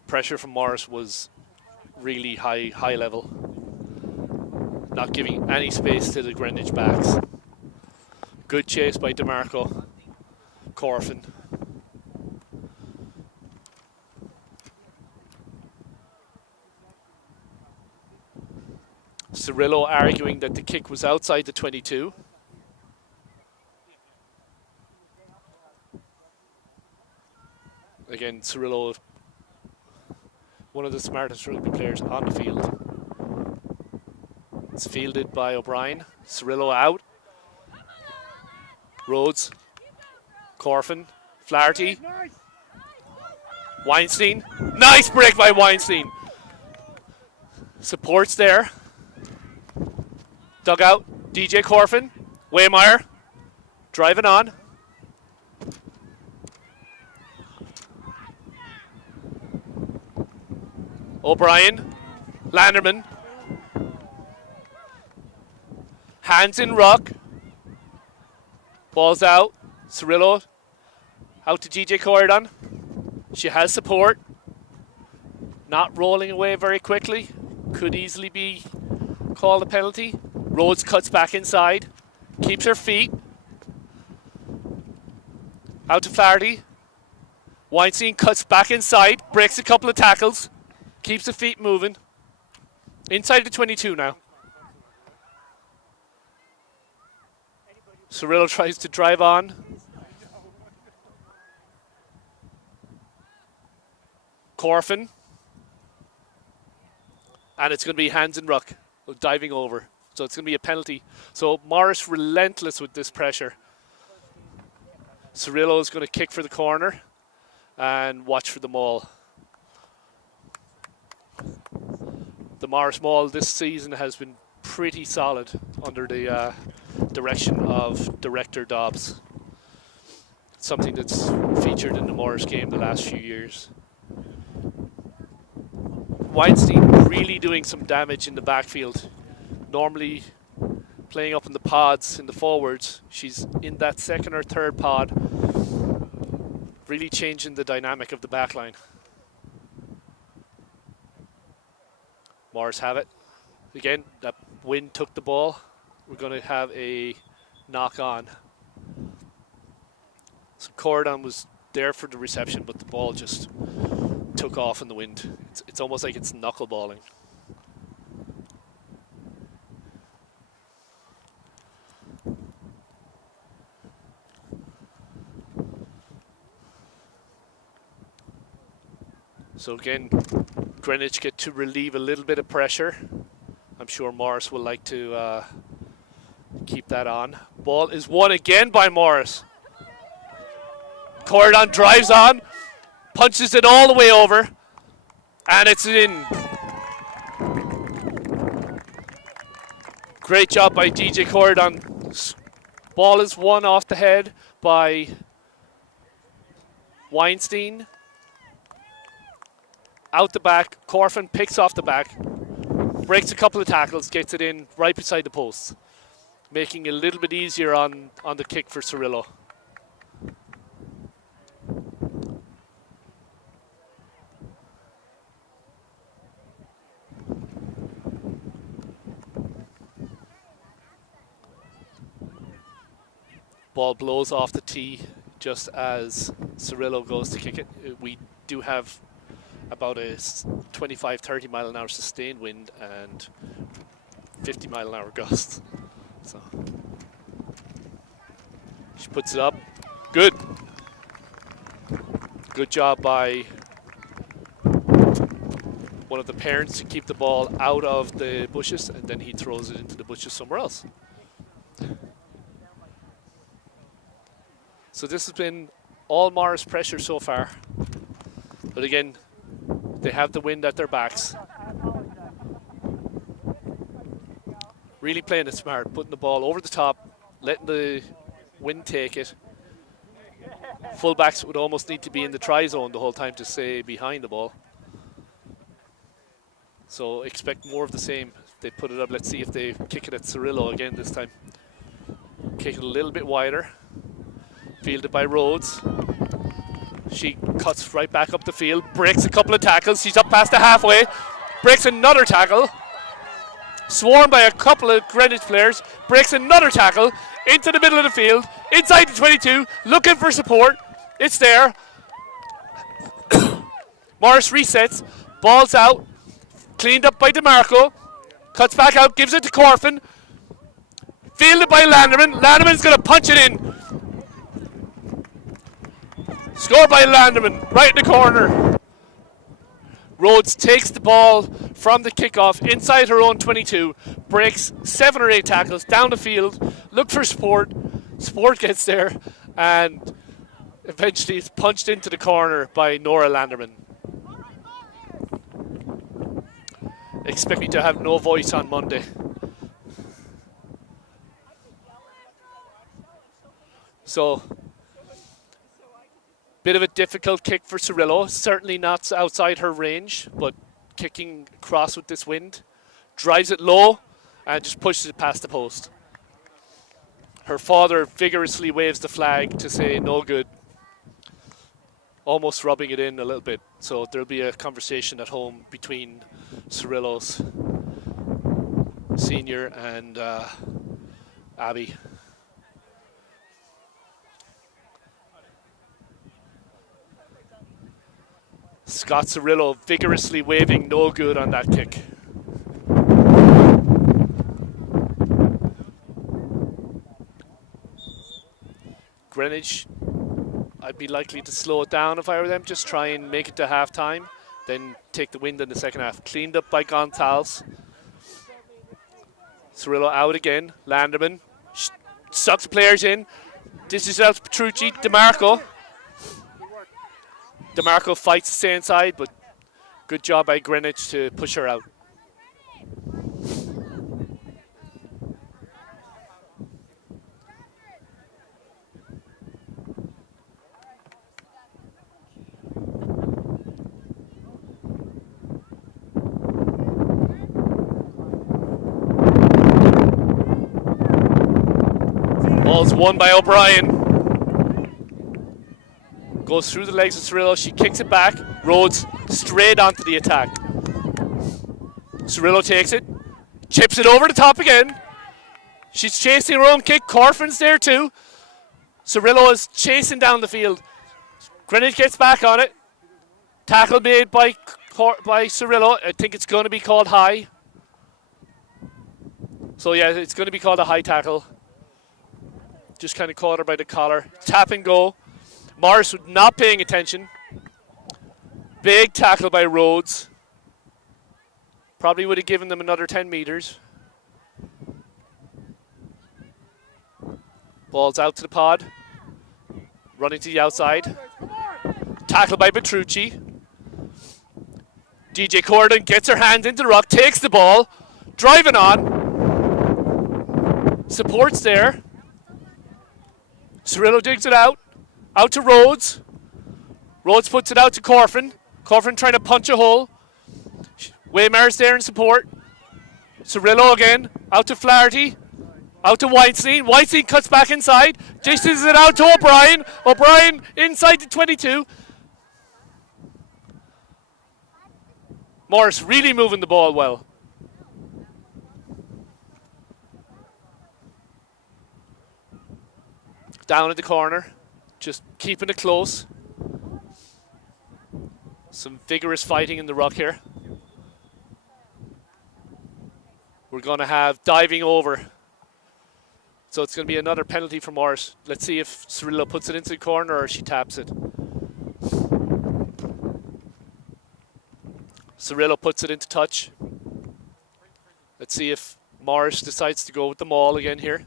Pressure from Morris was really high level. Not giving any space to the Greenwich backs. Good chase by DeMarco. Corfin. Cirillo arguing that the kick was outside the 22. Again, Cirillo, one of the smartest rugby players on the field. It's fielded by O'Brien. Cirillo out. Rhodes. Corfin. Flaherty. Weinstein. Nice break by Weinstein. Supports there. Dugout. DJ Corfin. Waymeyer. Driving on. O'Brien. Landerman. Hands in ruck. Ball's out. Cirillo out to DJ Corridon. She has support. Not rolling away very quickly. Could easily be called a penalty. Rhodes cuts back inside. Keeps her feet. Out to Flaherty. Weinstein cuts back inside. Breaks a couple of tackles. Keeps the feet moving. Inside the 22 now. Cirillo tries to drive on. Corfin. And it's going to be hands in ruck. Diving over. So it's going to be a penalty. So Morris relentless with this pressure. Cirillo is going to kick for the corner. And watch for the maul. The Morris maul this season has been pretty solid under the direction of Director Dobbs. Something that's featured in the Morris game the last few years. Weinstein really doing some damage in the backfield. Normally playing up in the pods, in the forwards. She's in that second or third pod. Really changing the dynamic of the back line. Morris have it. Again, that wind took the ball. We're going to have a knock on. So Corridon was there for the reception, but the ball just took off in the wind. It's almost like it's knuckleballing. So again, Greenwich get to relieve a little bit of pressure. I'm sure Morris will like to keep that on. Ball is won again by Morris. Corridon drives on, punches it all the way over, and it's in. Great job by DJ Corridon. Ball is won off the head by Weinstein. Out the back, Corfin picks off the back, breaks a couple of tackles, gets it in right beside the posts, making it a little bit easier on the kick for Cirillo. Ball blows off the tee just as Cirillo goes to kick it. We do have about a 25-30 mile an hour sustained wind and 50 mile an hour gusts. So she puts it up. Good. Good job by one of the parents to keep the ball out of the bushes, and then he throws it into the bushes somewhere else. So this has been all Morris pressure so far. But again, they have the wind at their backs. Really playing it smart, putting the ball over the top, letting the wind take it. Fullbacks would almost need to be in the try zone the whole time to stay behind the ball. So expect more of the same. They put it up. Let's see if they kick it at Cirillo again this time. Kick it a little bit wider. Fielded by Rhodes. She cuts right back up the field, breaks a couple of tackles. She's up past the halfway, breaks another tackle. Swarmed by a couple of Greenwich players, breaks another tackle into the middle of the field, inside the 22, looking for support. It's there. Morris resets, ball's out, cleaned up by DeMarco, cuts back out, gives it to Corfin. Fielded by Landerman. Landerman's going to punch it in. Scored by Landerman, right in the corner. Rhodes takes the ball from the kickoff inside her own 22, breaks 7 or 8 tackles down the field, look for support. Support gets there, and eventually it's punched into the corner by Nora Landerman. Expect me to have no voice on Monday. So, bit of a difficult kick for Cirillo. Certainly not outside her range, but kicking across with this wind. Drives it low and just pushes it past the post. Her father vigorously waves the flag to say no good. Almost rubbing it in a little bit. So there'll be a conversation at home between Cirillo's senior and Abby. Scott Cirillo vigorously waving no good on that kick. Greenwich, I'd be likely to slow it down if I were them, just try and make it to half time, then take the wind in the second half. Cleaned up by Gonzalez. Cirillo out again. Landerman sucks players in. Dishes out to Petrucci. DeMarco. DeMarco fights to stay inside, but good job by Greenwich to push her out. Ball's won by O'Brien. Goes through the legs of Cirillo. She kicks it back. Rhodes straight onto the attack. Cirillo takes it. Chips it over the top again. She's chasing her own kick. Corfin's there too. Cirillo is chasing down the field. Greenwich gets back on it. Tackle made by Cirillo. I think it's going to be called high. So yeah, it's going to be called a high tackle. Just kind of caught her by the collar. Tap and go. Morris was not paying attention. Big tackle by Rhodes. Probably would have given them another 10 meters. Ball's out to the pod. Running to the outside. Tackle by Petrucci. DJ Corden gets her hands into the rock, takes the ball, driving on. Support's there. Cirillo digs it out. Out to Rhodes. Rhodes puts it out to Corfin. Corfin trying to punch a hole. Waymar's there in support. Cirillo again. Out to Flaherty. Out to Weinstein. Weinstein cuts back inside. Dishes it out to O'Brien. O'Brien inside the 22. Morris really moving the ball well. Down at the corner. Just keeping it close. Some vigorous fighting in the ruck here. We're going to have diving over. So it's going to be another penalty for Morris. Let's see if Cirillo puts it into the corner or she taps it. Cirillo puts it into touch. Let's see if Morris decides to go with the maul again here.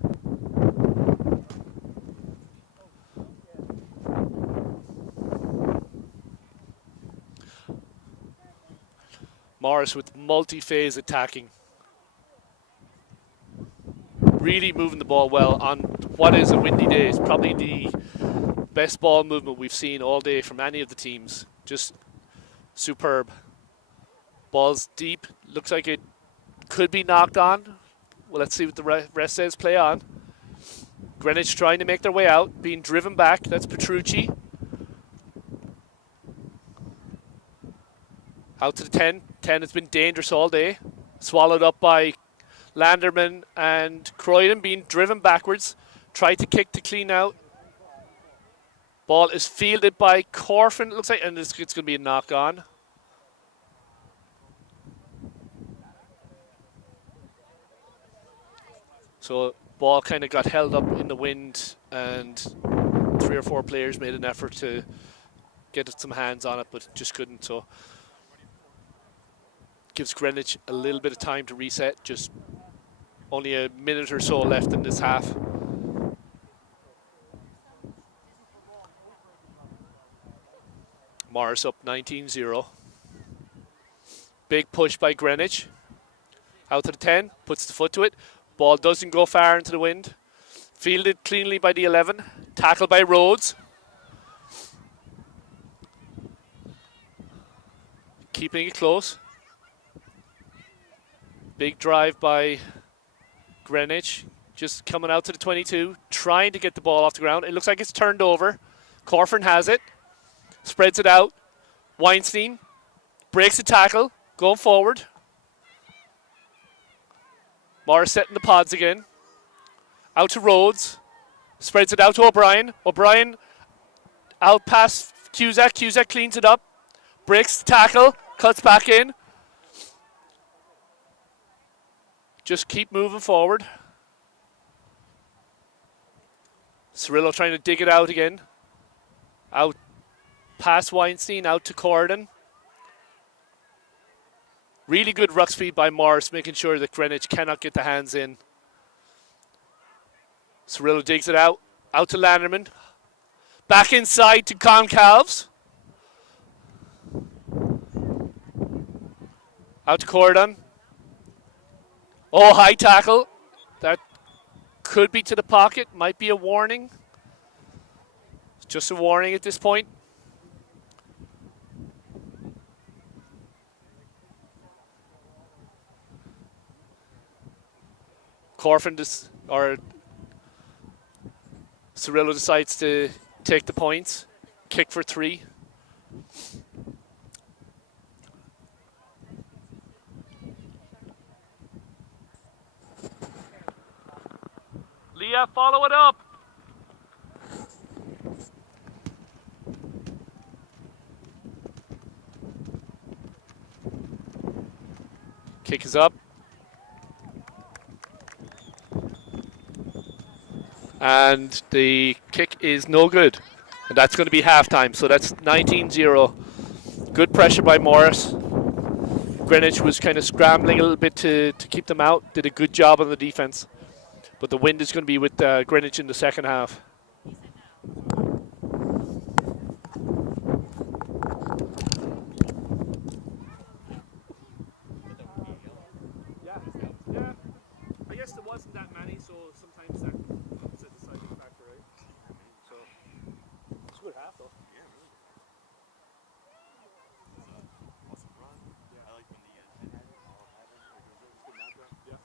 Morris with multi-phase attacking. Really moving the ball well on what is a windy day. It's probably the best ball movement we've seen all day from any of the teams. Just superb. Ball's deep. Looks like it could be knocked on. Well, let's see what the rest says. Play on. Greenwich trying to make their way out, being driven back. That's Petrucci. Out to the 10. 10 has been dangerous all day. Swallowed up by Landerman and Croydon, being driven backwards. Tried to kick to clean out. Ball is fielded by Corfin, it looks like, and it's going to be a knock on. So ball kind of got held up in the wind, and 3 or 4 players made an effort to get some hands on it, but just couldn't. So gives Greenwich a little bit of time to reset. Just only a minute or so left in this half. Morris up 19-0. Big push by Greenwich. Out to the 10, puts the foot to it. Ball doesn't go far into the wind. Fielded cleanly by the 11. Tackled by Rhodes. Keeping it close. Big drive by Greenwich. Just coming out to the 22. Trying to get the ball off the ground. It looks like it's turned over. Corfin has it. Spreads it out. Weinstein breaks the tackle. Going forward. Morris setting the pods again. Out to Rhodes. Spreads it out to O'Brien. O'Brien out past Cusack. Cusack cleans it up. Breaks the tackle. Cuts back in. Just keep moving forward. Cirillo trying to dig it out again. Out past Weinstein. Out to Corydon. Really good ruck speed by Morris, making sure that Greenwich cannot get the hands in. Cirillo digs it out. Out to Landerman. Back inside to Concalves. Out to Corydon. Oh, high tackle. That could be to the pocket. Might be a warning. Just a warning at this point. Corfin or Cirillo decides to take the points. Kick for 3. Leah, follow it up. Kick is up. And the kick is no good. And that's going to be halftime. So that's 19-0. Good pressure by Morris. Greenwich was kind of scrambling a little bit to keep them out. Did a good job on the defense. But the wind is going to be with Greenwich in the second half. Yeah. I guess there wasn't that many, so sometimes that is a deciding factor, right? So it's a good half, though. Yeah, really good. Awesome run. Yeah. I like when the yeah.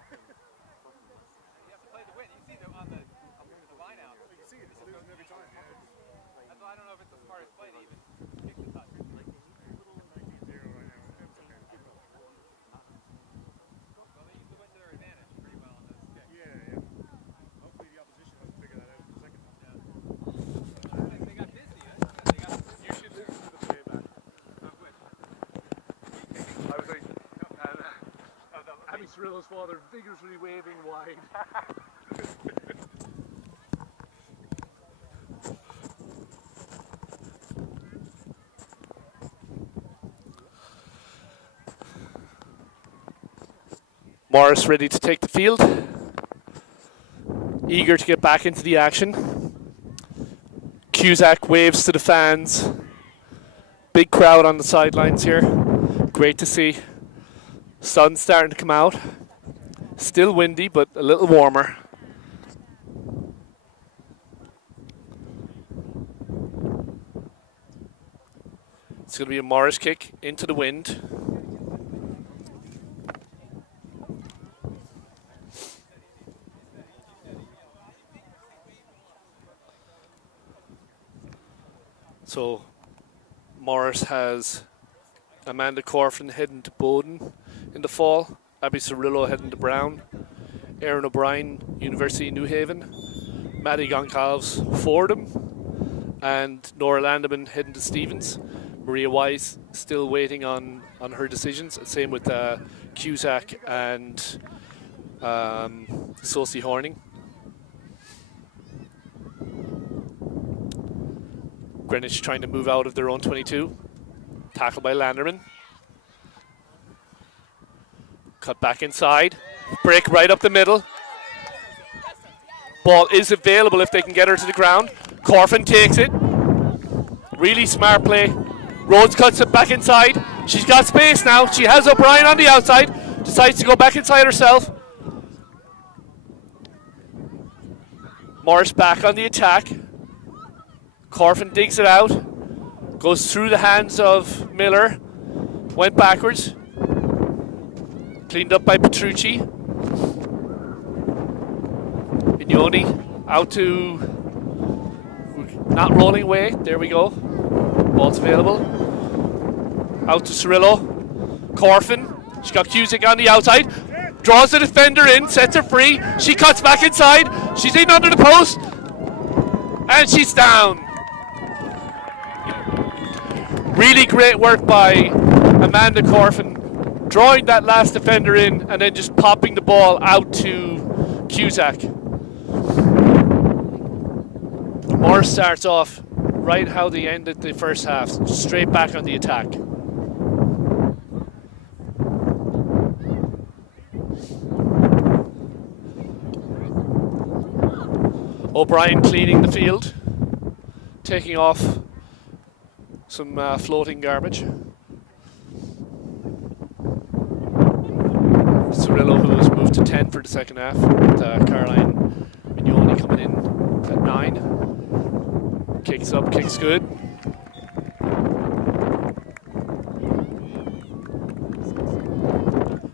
have to play the win. You see them on the line out. You can see it. It's losing every time. That's why I don't know if it's the smartest play to even kick the touch. 19-0 right now. Well, they usually went to their advantage pretty well on those kicks. Yeah. Hopefully the opposition doesn't figure that out in the second half. Yeah. They got busy. You should listen to the playback. Which? I was like, Abby Cirillo's father vigorously waving wide. Morris ready to take the field. Eager to get back into the action. Cusack waves to the fans. Big crowd on the sidelines here. Great to see. Sun's starting to come out. Still windy, but a little warmer. It's going to be a Morris kick into the wind. So Morris has Amanda Corfin heading to Bowden in the fall, Abby Cirillo heading to Brown, Erin O'Brien, University of New Haven, Maddie Goncalves, Fordham, and Nora Landeman heading to Stevens. Maria Wise still waiting on her decisions. Same with Cusack and Sosie Horning. Greenwich trying to move out of their own 22. Tackled by Landerman. Cut back inside. Break right up the middle. Ball is available if they can get her to the ground. Corfin takes it. Really smart play. Rhodes cuts it back inside. She's got space now. She has O'Brien on the outside. Decides to go back inside herself. Morris back on the attack. Corfin digs it out. Goes through the hands of Miller. Went backwards. Cleaned up by Petrucci. Mignoni out to... Not rolling away. There we go. Ball's available. Out to Cirillo. Corfin. She got Cusick on the outside. Draws the defender in. Sets her free. She cuts back inside. She's in under the post. And she's down. Really great work by Amanda Corfin, drawing that last defender in and then just popping the ball out to Cusack. Morris starts off right how they ended the first half, straight back on the attack. O'Brien cleaning the field, taking off some floating garbage. Cirillo, who has moved to 10 for the second half, with Caroline Mignoni coming in at 9. Kicks up, kicks good.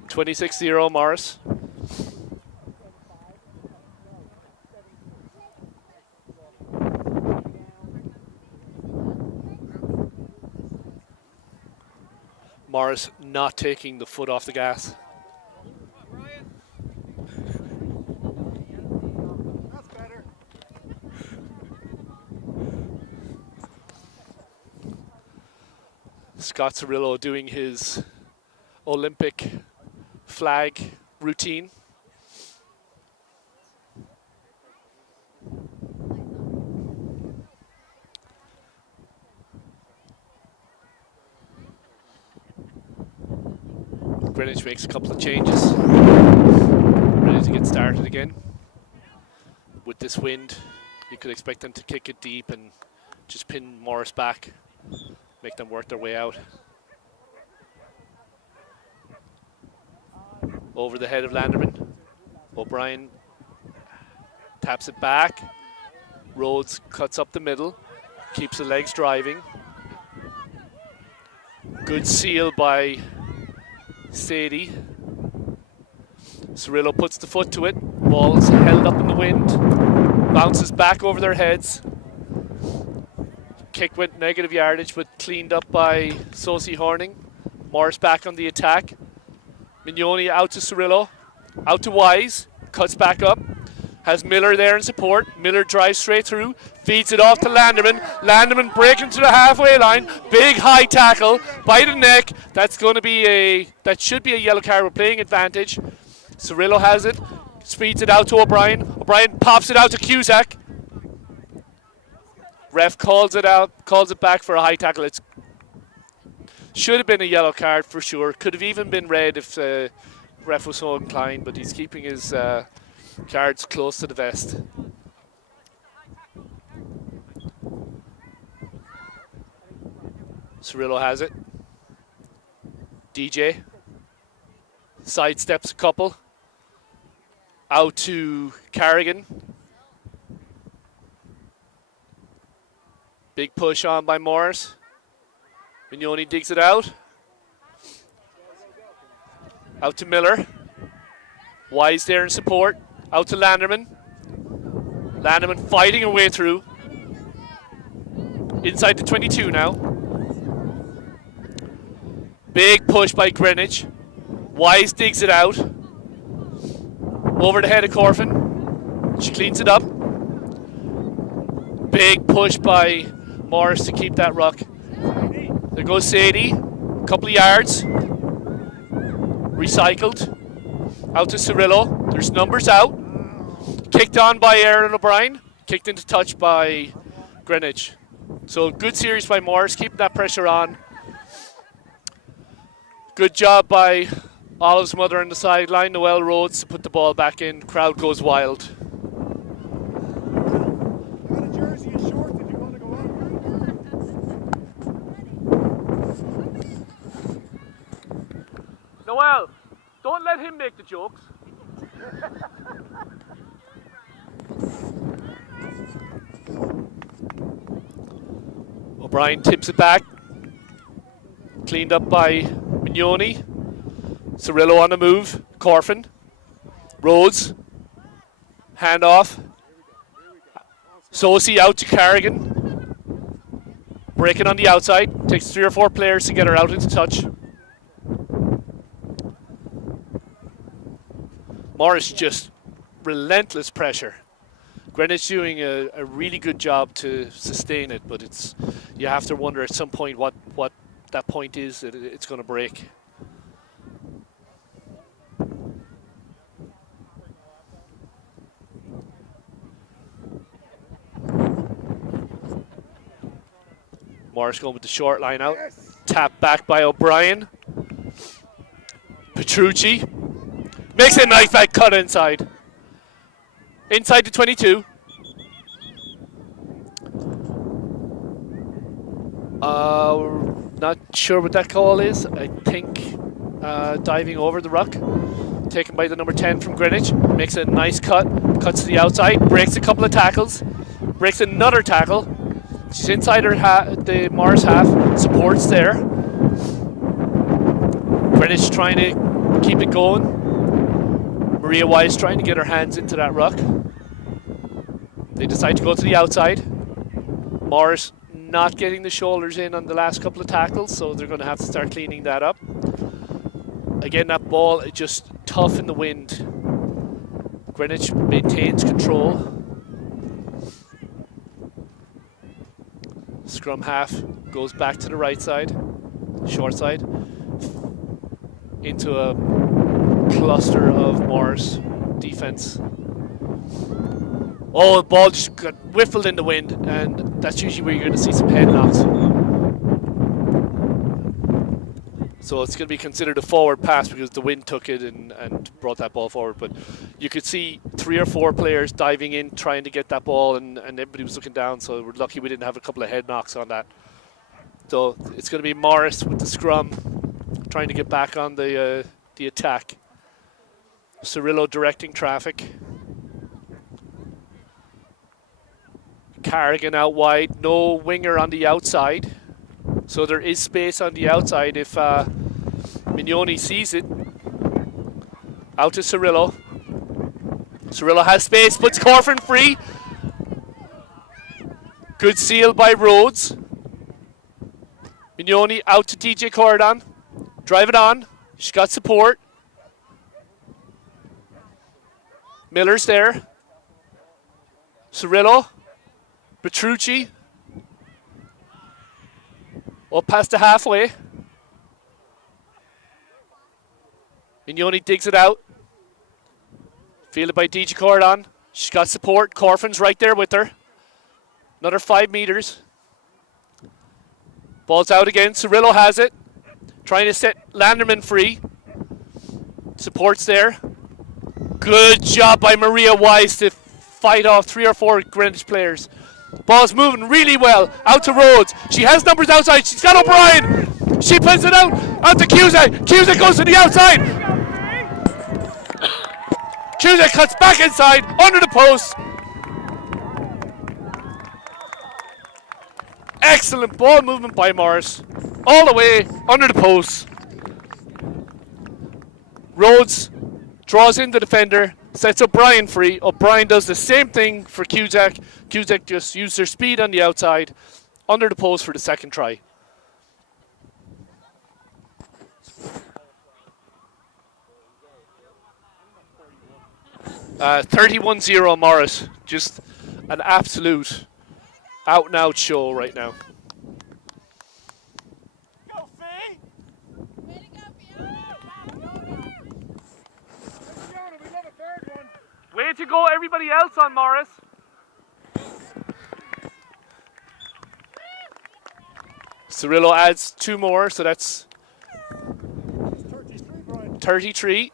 (26-0) Morris. Morris not taking the foot off the gas. That's better. Scott Cirillo doing his Olympic flag routine. Greenwich makes a couple of changes. Ready to get started again. With this wind, you could expect them to kick it deep and just pin Morris back, make them work their way out. Over the head of Landerman. O'Brien taps it back. Rhodes cuts up the middle, keeps the legs driving. Good seal by Sadie. Cirillo puts the foot to it. Ball's held up in the wind. Bounces back over their heads. Kick went negative yardage, but cleaned up by Sosi Horning. Morris back on the attack. Mignoni out to Cirillo. Out to Wise. Cuts back up. Has Miller there in support. Miller drives straight through. Feeds it off to Landerman. Landerman breaking to the halfway line. Big high tackle by the neck. That should be a yellow card with playing advantage. Cirillo has it. Speeds it out to O'Brien. O'Brien pops it out to Cusack. Ref calls it out, calls it back for a high tackle. It should have been a yellow card for sure. Could have even been red if ref was so inclined, but he's keeping his cards close to the vest. Cirillo has it. DJ sidesteps a couple. Out to Carrigan. Big push on by Morris. Mignoni digs it out. Out to Miller. Wise there in support. Out to Landerman. Landerman fighting her way through. Inside the 22 now. Big push by Greenwich. Wise digs it out. Over the head of Corfin. She cleans it up. Big push by Morris to keep that ruck. There goes Sadie. Couple of yards. Recycled. Out to Cirillo. There's numbers out. Kicked on by Aaron O'Brien. Kicked into touch by Greenwich. So good series by Morris, keeping that pressure on. Good job by Olive's mother on the sideline, Noelle Rhodes, to put the ball back in. Crowd goes wild. Got a jersey and shorts if you want to go on. Noelle, don't let him make the jokes. O'Brien tips it back. Cleaned up by Mignoni. Cirillo on the move. Corfin. Rhodes. Hand off. Sosi out to Carrigan. Breaking on the outside. Takes 3 or 4 players to get her out into touch. Morris just relentless pressure. Greenwich doing a really good job to sustain it, but you have to wonder at some point what that point is that it's going to break. Morris going with the short line out. Tap back by O'Brien. Petrucci makes a nice back cut inside. Inside the 22. Not sure what that call is. I think diving over the ruck. Taken by the number 10 from Greenwich. Makes a nice cut. Cuts to the outside. Breaks a couple of tackles. Breaks another tackle. She's inside her the Morris half. Supports there. Greenwich trying to keep it going. Maria Wise trying to get her hands into that ruck. They decide to go to the outside. Morris not getting the shoulders in on the last couple of tackles, so they're going to have to start cleaning that up. Again, that ball just tough in the wind. Greenwich maintains control. Scrum half goes back to the right side, short side, into a cluster of Morris defense. Oh, the ball just got whiffled in the wind, and that's usually where you're going to see some head knocks. So it's going to be considered a forward pass because the wind took it and brought that ball forward. But you could see 3 or 4 players diving in, trying to get that ball, and everybody was looking down, so we're lucky we didn't have a couple of head knocks on that. So it's going to be Morris with the scrum, trying to get back on the attack. Cirillo directing traffic. Carrigan out wide, no winger on the outside. So there is space on the outside if Mignoni sees it. Out to Cirillo. Cirillo has space, puts Corfin free. Good seal by Rhodes. Mignoni out to DJ Corridon. Drive it on. She's got support. Miller's there. Cirillo. Petrucci. Up past the halfway. Mignoni digs it out. Fielded by DJ Corridon. She's got support. Corfin's right there with her. Another 5 meters. Ball's out again. Cirillo has it. Trying to set Landerman free. Support's there. Good job by Maria Wise to fight off 3 or 4 Greenwich players. Ball's moving really well. Out to Rhodes. She has numbers outside. She's got O'Brien. She puts it out. Out to Cusack. Cusack goes to the outside. Cusack cuts back inside. Under the post. Excellent ball movement by Morris. All the way under the post. Rhodes draws in the defender, sets O'Brien free. O'Brien does the same thing for Cusack. Cusack just used their speed on the outside, under the post for the second try. 31-0 Morris. Just an absolute out-and-out show right now. Go, Fee! Way to go, Fiona! We love a third one. Way to go, everybody else on Morris. Cirillo adds 2 more, so that's 33.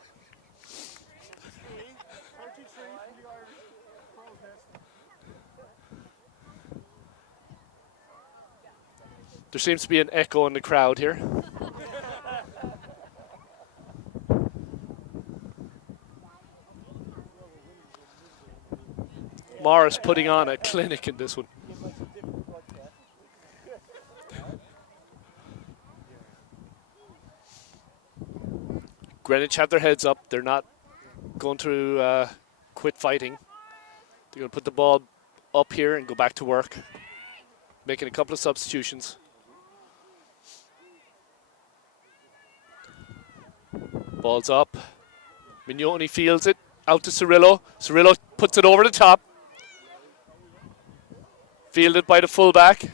There seems to be an echo in the crowd here. Morris putting on a clinic in this one. Greenwich have their heads up. They're not going to quit fighting. They're going to put the ball up here and go back to work, making a couple of substitutions. Ball's up. Mignoni fields it. Out to Cirillo. Cirillo puts it over the top. Fielded by the fullback.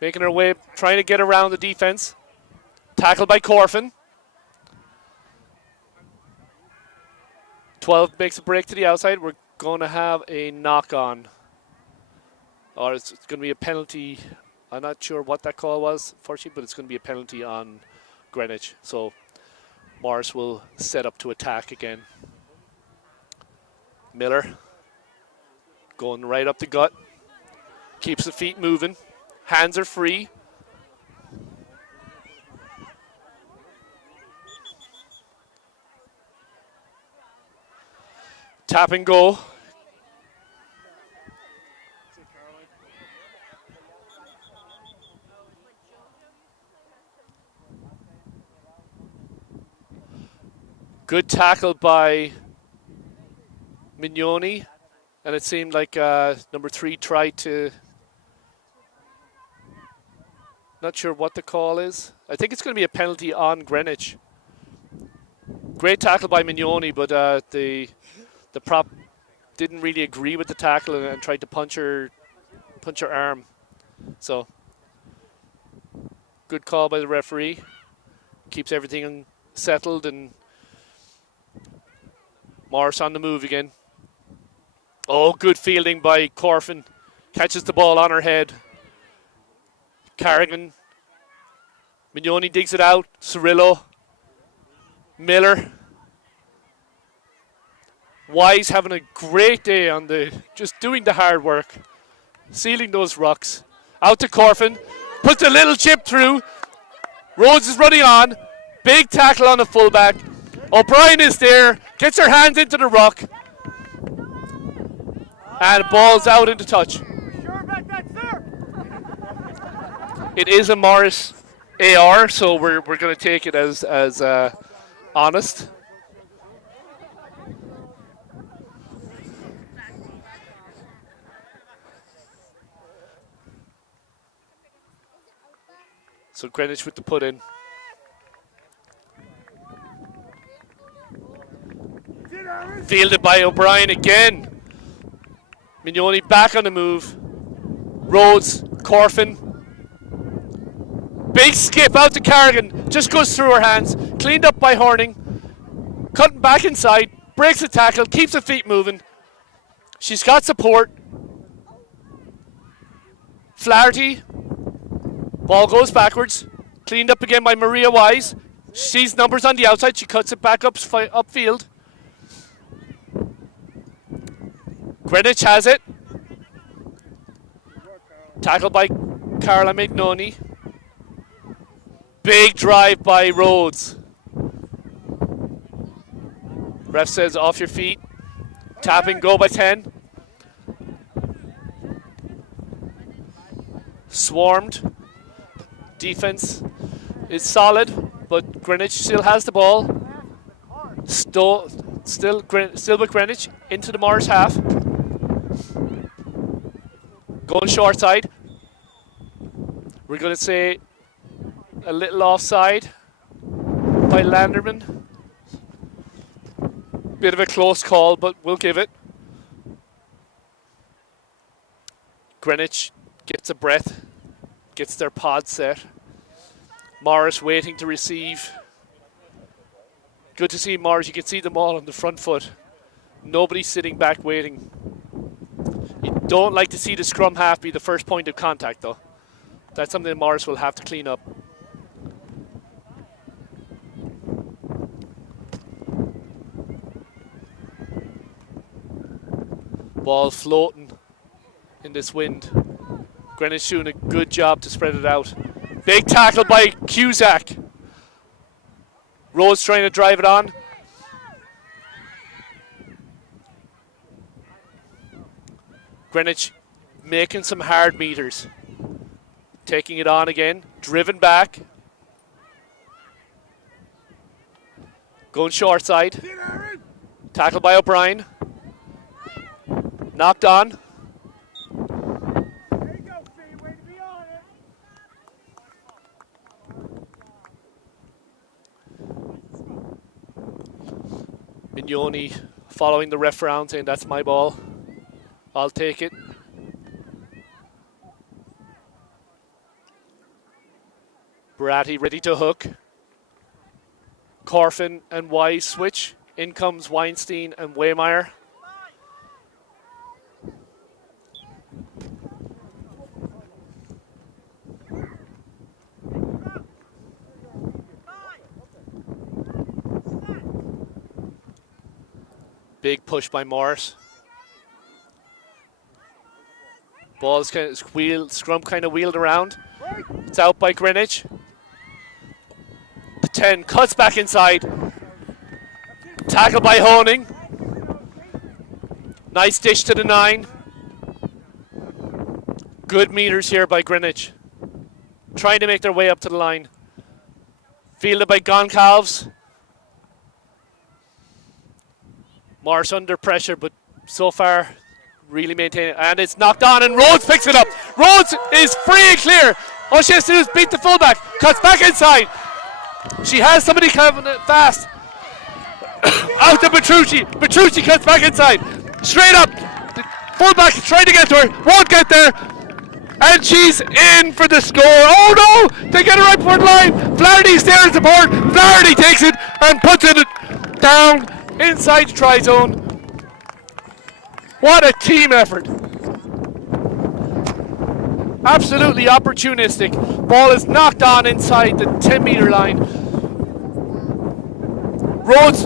Making her way, trying to get around the defense. Tackled by Corfin. 12 makes a break to the outside. We're going to have a knock-on. Or it's going to be a penalty. I'm not sure what that call was, unfortunately, but it's going to be a penalty on Greenwich. So Morris will set up to attack again. Miller going right up the gut. Keeps the feet moving. Hands are free. Tap and go. Good tackle by Mignoni, and it seemed like number 3 tried to, not sure what the call is. I think it's going to be a penalty on Greenwich. Great tackle by Mignoni, but the prop didn't really agree with the tackle and tried to punch her arm. So good call by the referee. Keeps everything settled, and Morris on the move again. Oh, good fielding by Corfin. Catches the ball on her head. Carrigan. Mignoni digs it out. Cirillo. Miller. Wise having a great day on just doing the hard work. Sealing those rucks. Out to Corfin. Puts a little chip through. Rhodes is running on. Big tackle on the fullback. O'Brien is there. Gets her hands into the ruck. And ball's out into touch. It is a Morris AR, so we're going to take it as honest. So Greenwich with the put in. Fielded by O'Brien again. Mignoni back on the move. Rhodes, Corfin. Big skip out to Carrigan. Just goes through her hands. Cleaned up by Horning. Cutting back inside. Breaks the tackle. Keeps her feet moving. She's got support. Flaherty. Ball goes backwards. Cleaned up again by Maria Wise. She sees numbers on the outside. She cuts it back upfield. Greenwich has it. Tackled by Carla Mignoni. Big drive by Rhodes. Ref says off your feet. Tapping, go by 10. Swarmed. Defense is solid, but Greenwich still has the ball. Still with Greenwich into the Mars half. Going short side. We're going to say a little offside by Landerman. Bit of a close call, but we'll give it. Greenwich gets a breath, gets their pod set. Morris waiting to receive. Good to see Morris. You can see them all on the front foot. Nobody sitting back waiting. You don't like to see the scrum half be the first point of contact, though. That's something that Morris will have to clean up. Ball floating in this wind. Greenwich doing a good job to spread it out. Big tackle by Cusack. Rose trying to drive it on. Greenwich making some hard meters. Taking it on again. Driven back. Going short side. Tackled by O'Brien. Knocked on. Mignoni following the ref round saying that's my ball. I'll take it. Baratti ready to hook. Corfin and Wise switch. In comes Weinstein and Waymeyer. Big push by Morris. Ball's kind of scrum kind of wheeled around. It's out by Greenwich. The 10 cuts back inside. Tackle by Honing. Nice dish to the 9. Good meters here by Greenwich. Trying to make their way up to the line. Fielded by Goncalves. Morris under pressure, but so far really maintaining it. And it's knocked on, and Rhodes picks it up. Rhodes is free and clear. All she has to do is beat the fullback. Cuts back inside. She has somebody coming fast. Out to Petrucci. Petrucci cuts back inside. Straight up. The fullback is trying to get to her. Won't get there. And she's in for the score. Oh no! They get it right before the line. Flaherty's there in support. Flaherty takes it and puts it down inside the try zone. What a team effort. Absolutely opportunistic. Ball is knocked on inside the 10-meter line. Rhodes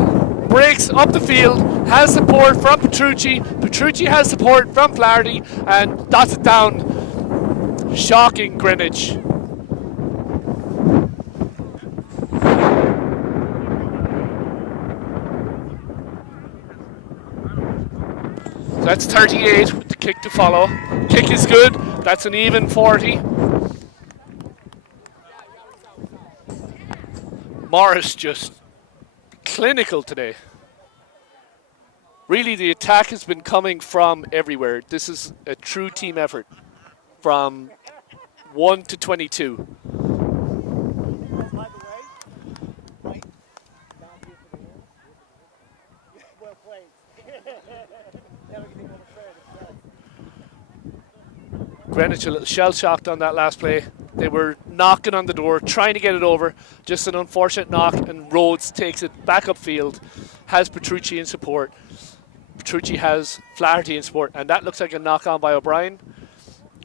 breaks up the field, has support from Petrucci. Petrucci has support from Flaherty and dots it down. Shocking Greenwich. So that's 38 with the kick to follow. Kick is good. That's an even 40. Morris just clinical today. Really, the attack has been coming from everywhere. This is a true team effort from 1 to 22. Greenwich a little shell-shocked on that last play. They were knocking on the door, trying to get it over. Just an unfortunate knock, and Rhodes takes it back upfield, has Petrucci in support. Petrucci has Flaherty in support, and that looks like a knock on by O'Brien.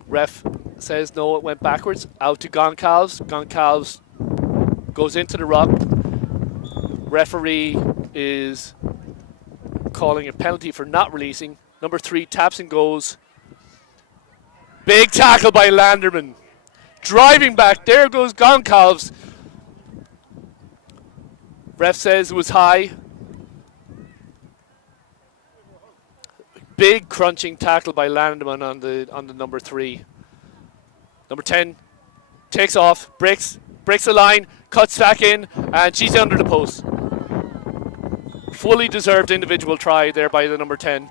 Ref says no, it went backwards. Out to Goncalves. Goncalves goes into the ruck. Referee is calling a penalty for not releasing. Number 3 taps and goes. Big tackle by Landerman. Driving back, there goes Goncalves. Ref says it was high. Big crunching tackle by Landerman on the number 3. Number 10 takes off, breaks the line, cuts back in, and she's under the post. Fully deserved individual try there by the number 10.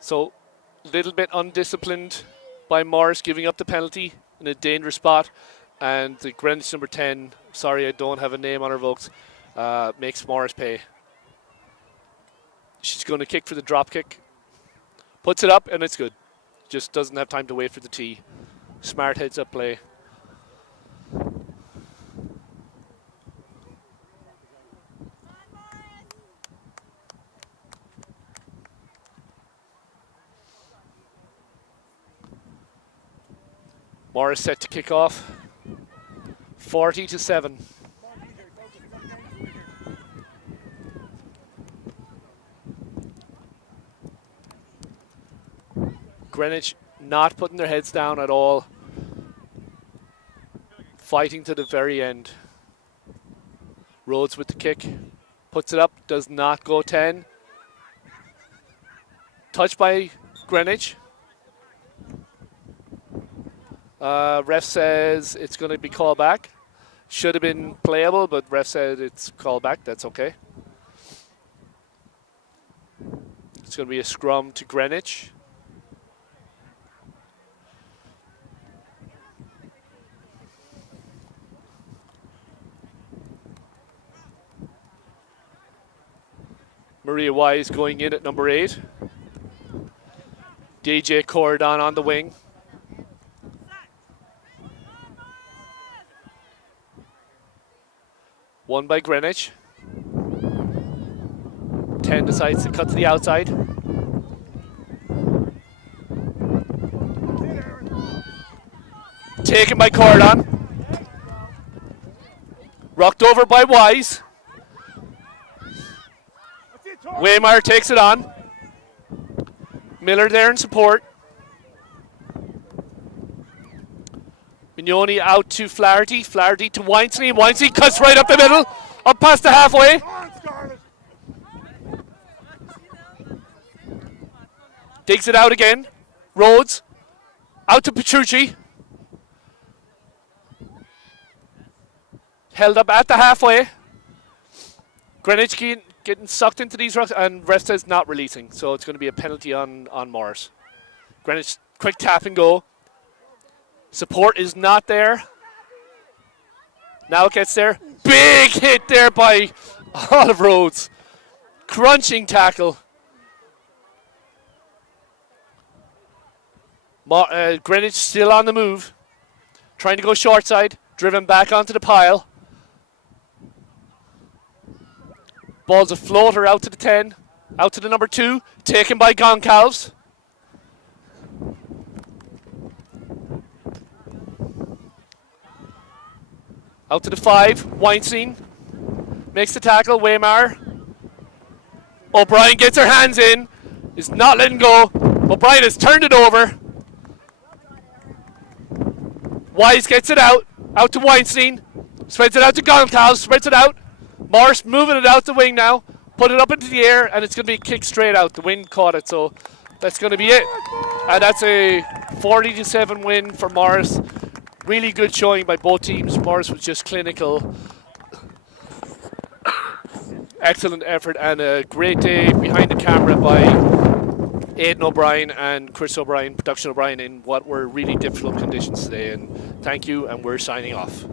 So, a little bit undisciplined by Morris, giving up the penalty in a dangerous spot. And the Greenwich number 10, sorry I don't have a name on her Vokes, makes Morris pay. She's going to kick for the drop kick. Puts it up and it's good. Just doesn't have time to wait for the tee. Smart heads up play. Morris set to kick off. 40-7. Greenwich not putting their heads down at all. Fighting to the very end. Rhodes with the kick. Puts it up. Does not go 10. Touched by Greenwich. Ref says it's going to be called back. Should have been playable, but ref said it's called back. That's okay. It's going to be a scrum to Greenwich. Maria Wise going in at number 8. DJ Corridon on the wing. One by Greenwich. 10 decides to cut to the outside. Taken by Corridon. Rocked over by Wise. Waymire takes it on. Miller there in support. Mignoni out to Flaherty. Flaherty to Weinstein. Weinstein cuts right up the middle. Up past the halfway. Digs it out again. Rhodes. Out to Petrucci. Held up at the halfway. Greenwich getting sucked into these rocks, and ref says not releasing. So it's going to be a penalty on Morris. Greenwich, quick tap and go. Support is not there. Now it gets there. Big hit there by Olive Rhodes. Crunching tackle. Greenwich still on the move. Trying to go short side. Driven back onto the pile. Ball's a floater out to the 10. Out to the number 2. Taken by Goncalves. Out to the 5, Weinstein makes the tackle, Waymire. O'Brien gets her hands in, is not letting go. O'Brien has turned it over. Wise gets it out to Weinstein, spreads it out to Goncalves, spreads it out. Morris moving it out the wing now, put it up into the air, and it's going to be kicked straight out. The wind caught it, so that's going to be it. And that's a 40-7 win for Morris. Really good showing by both teams. Morris was just clinical. Excellent effort and a great day behind the camera by Aidan O'Brien and Chris O'Brien, Production O'Brien, in what were really difficult conditions today. And thank you, and we're signing off.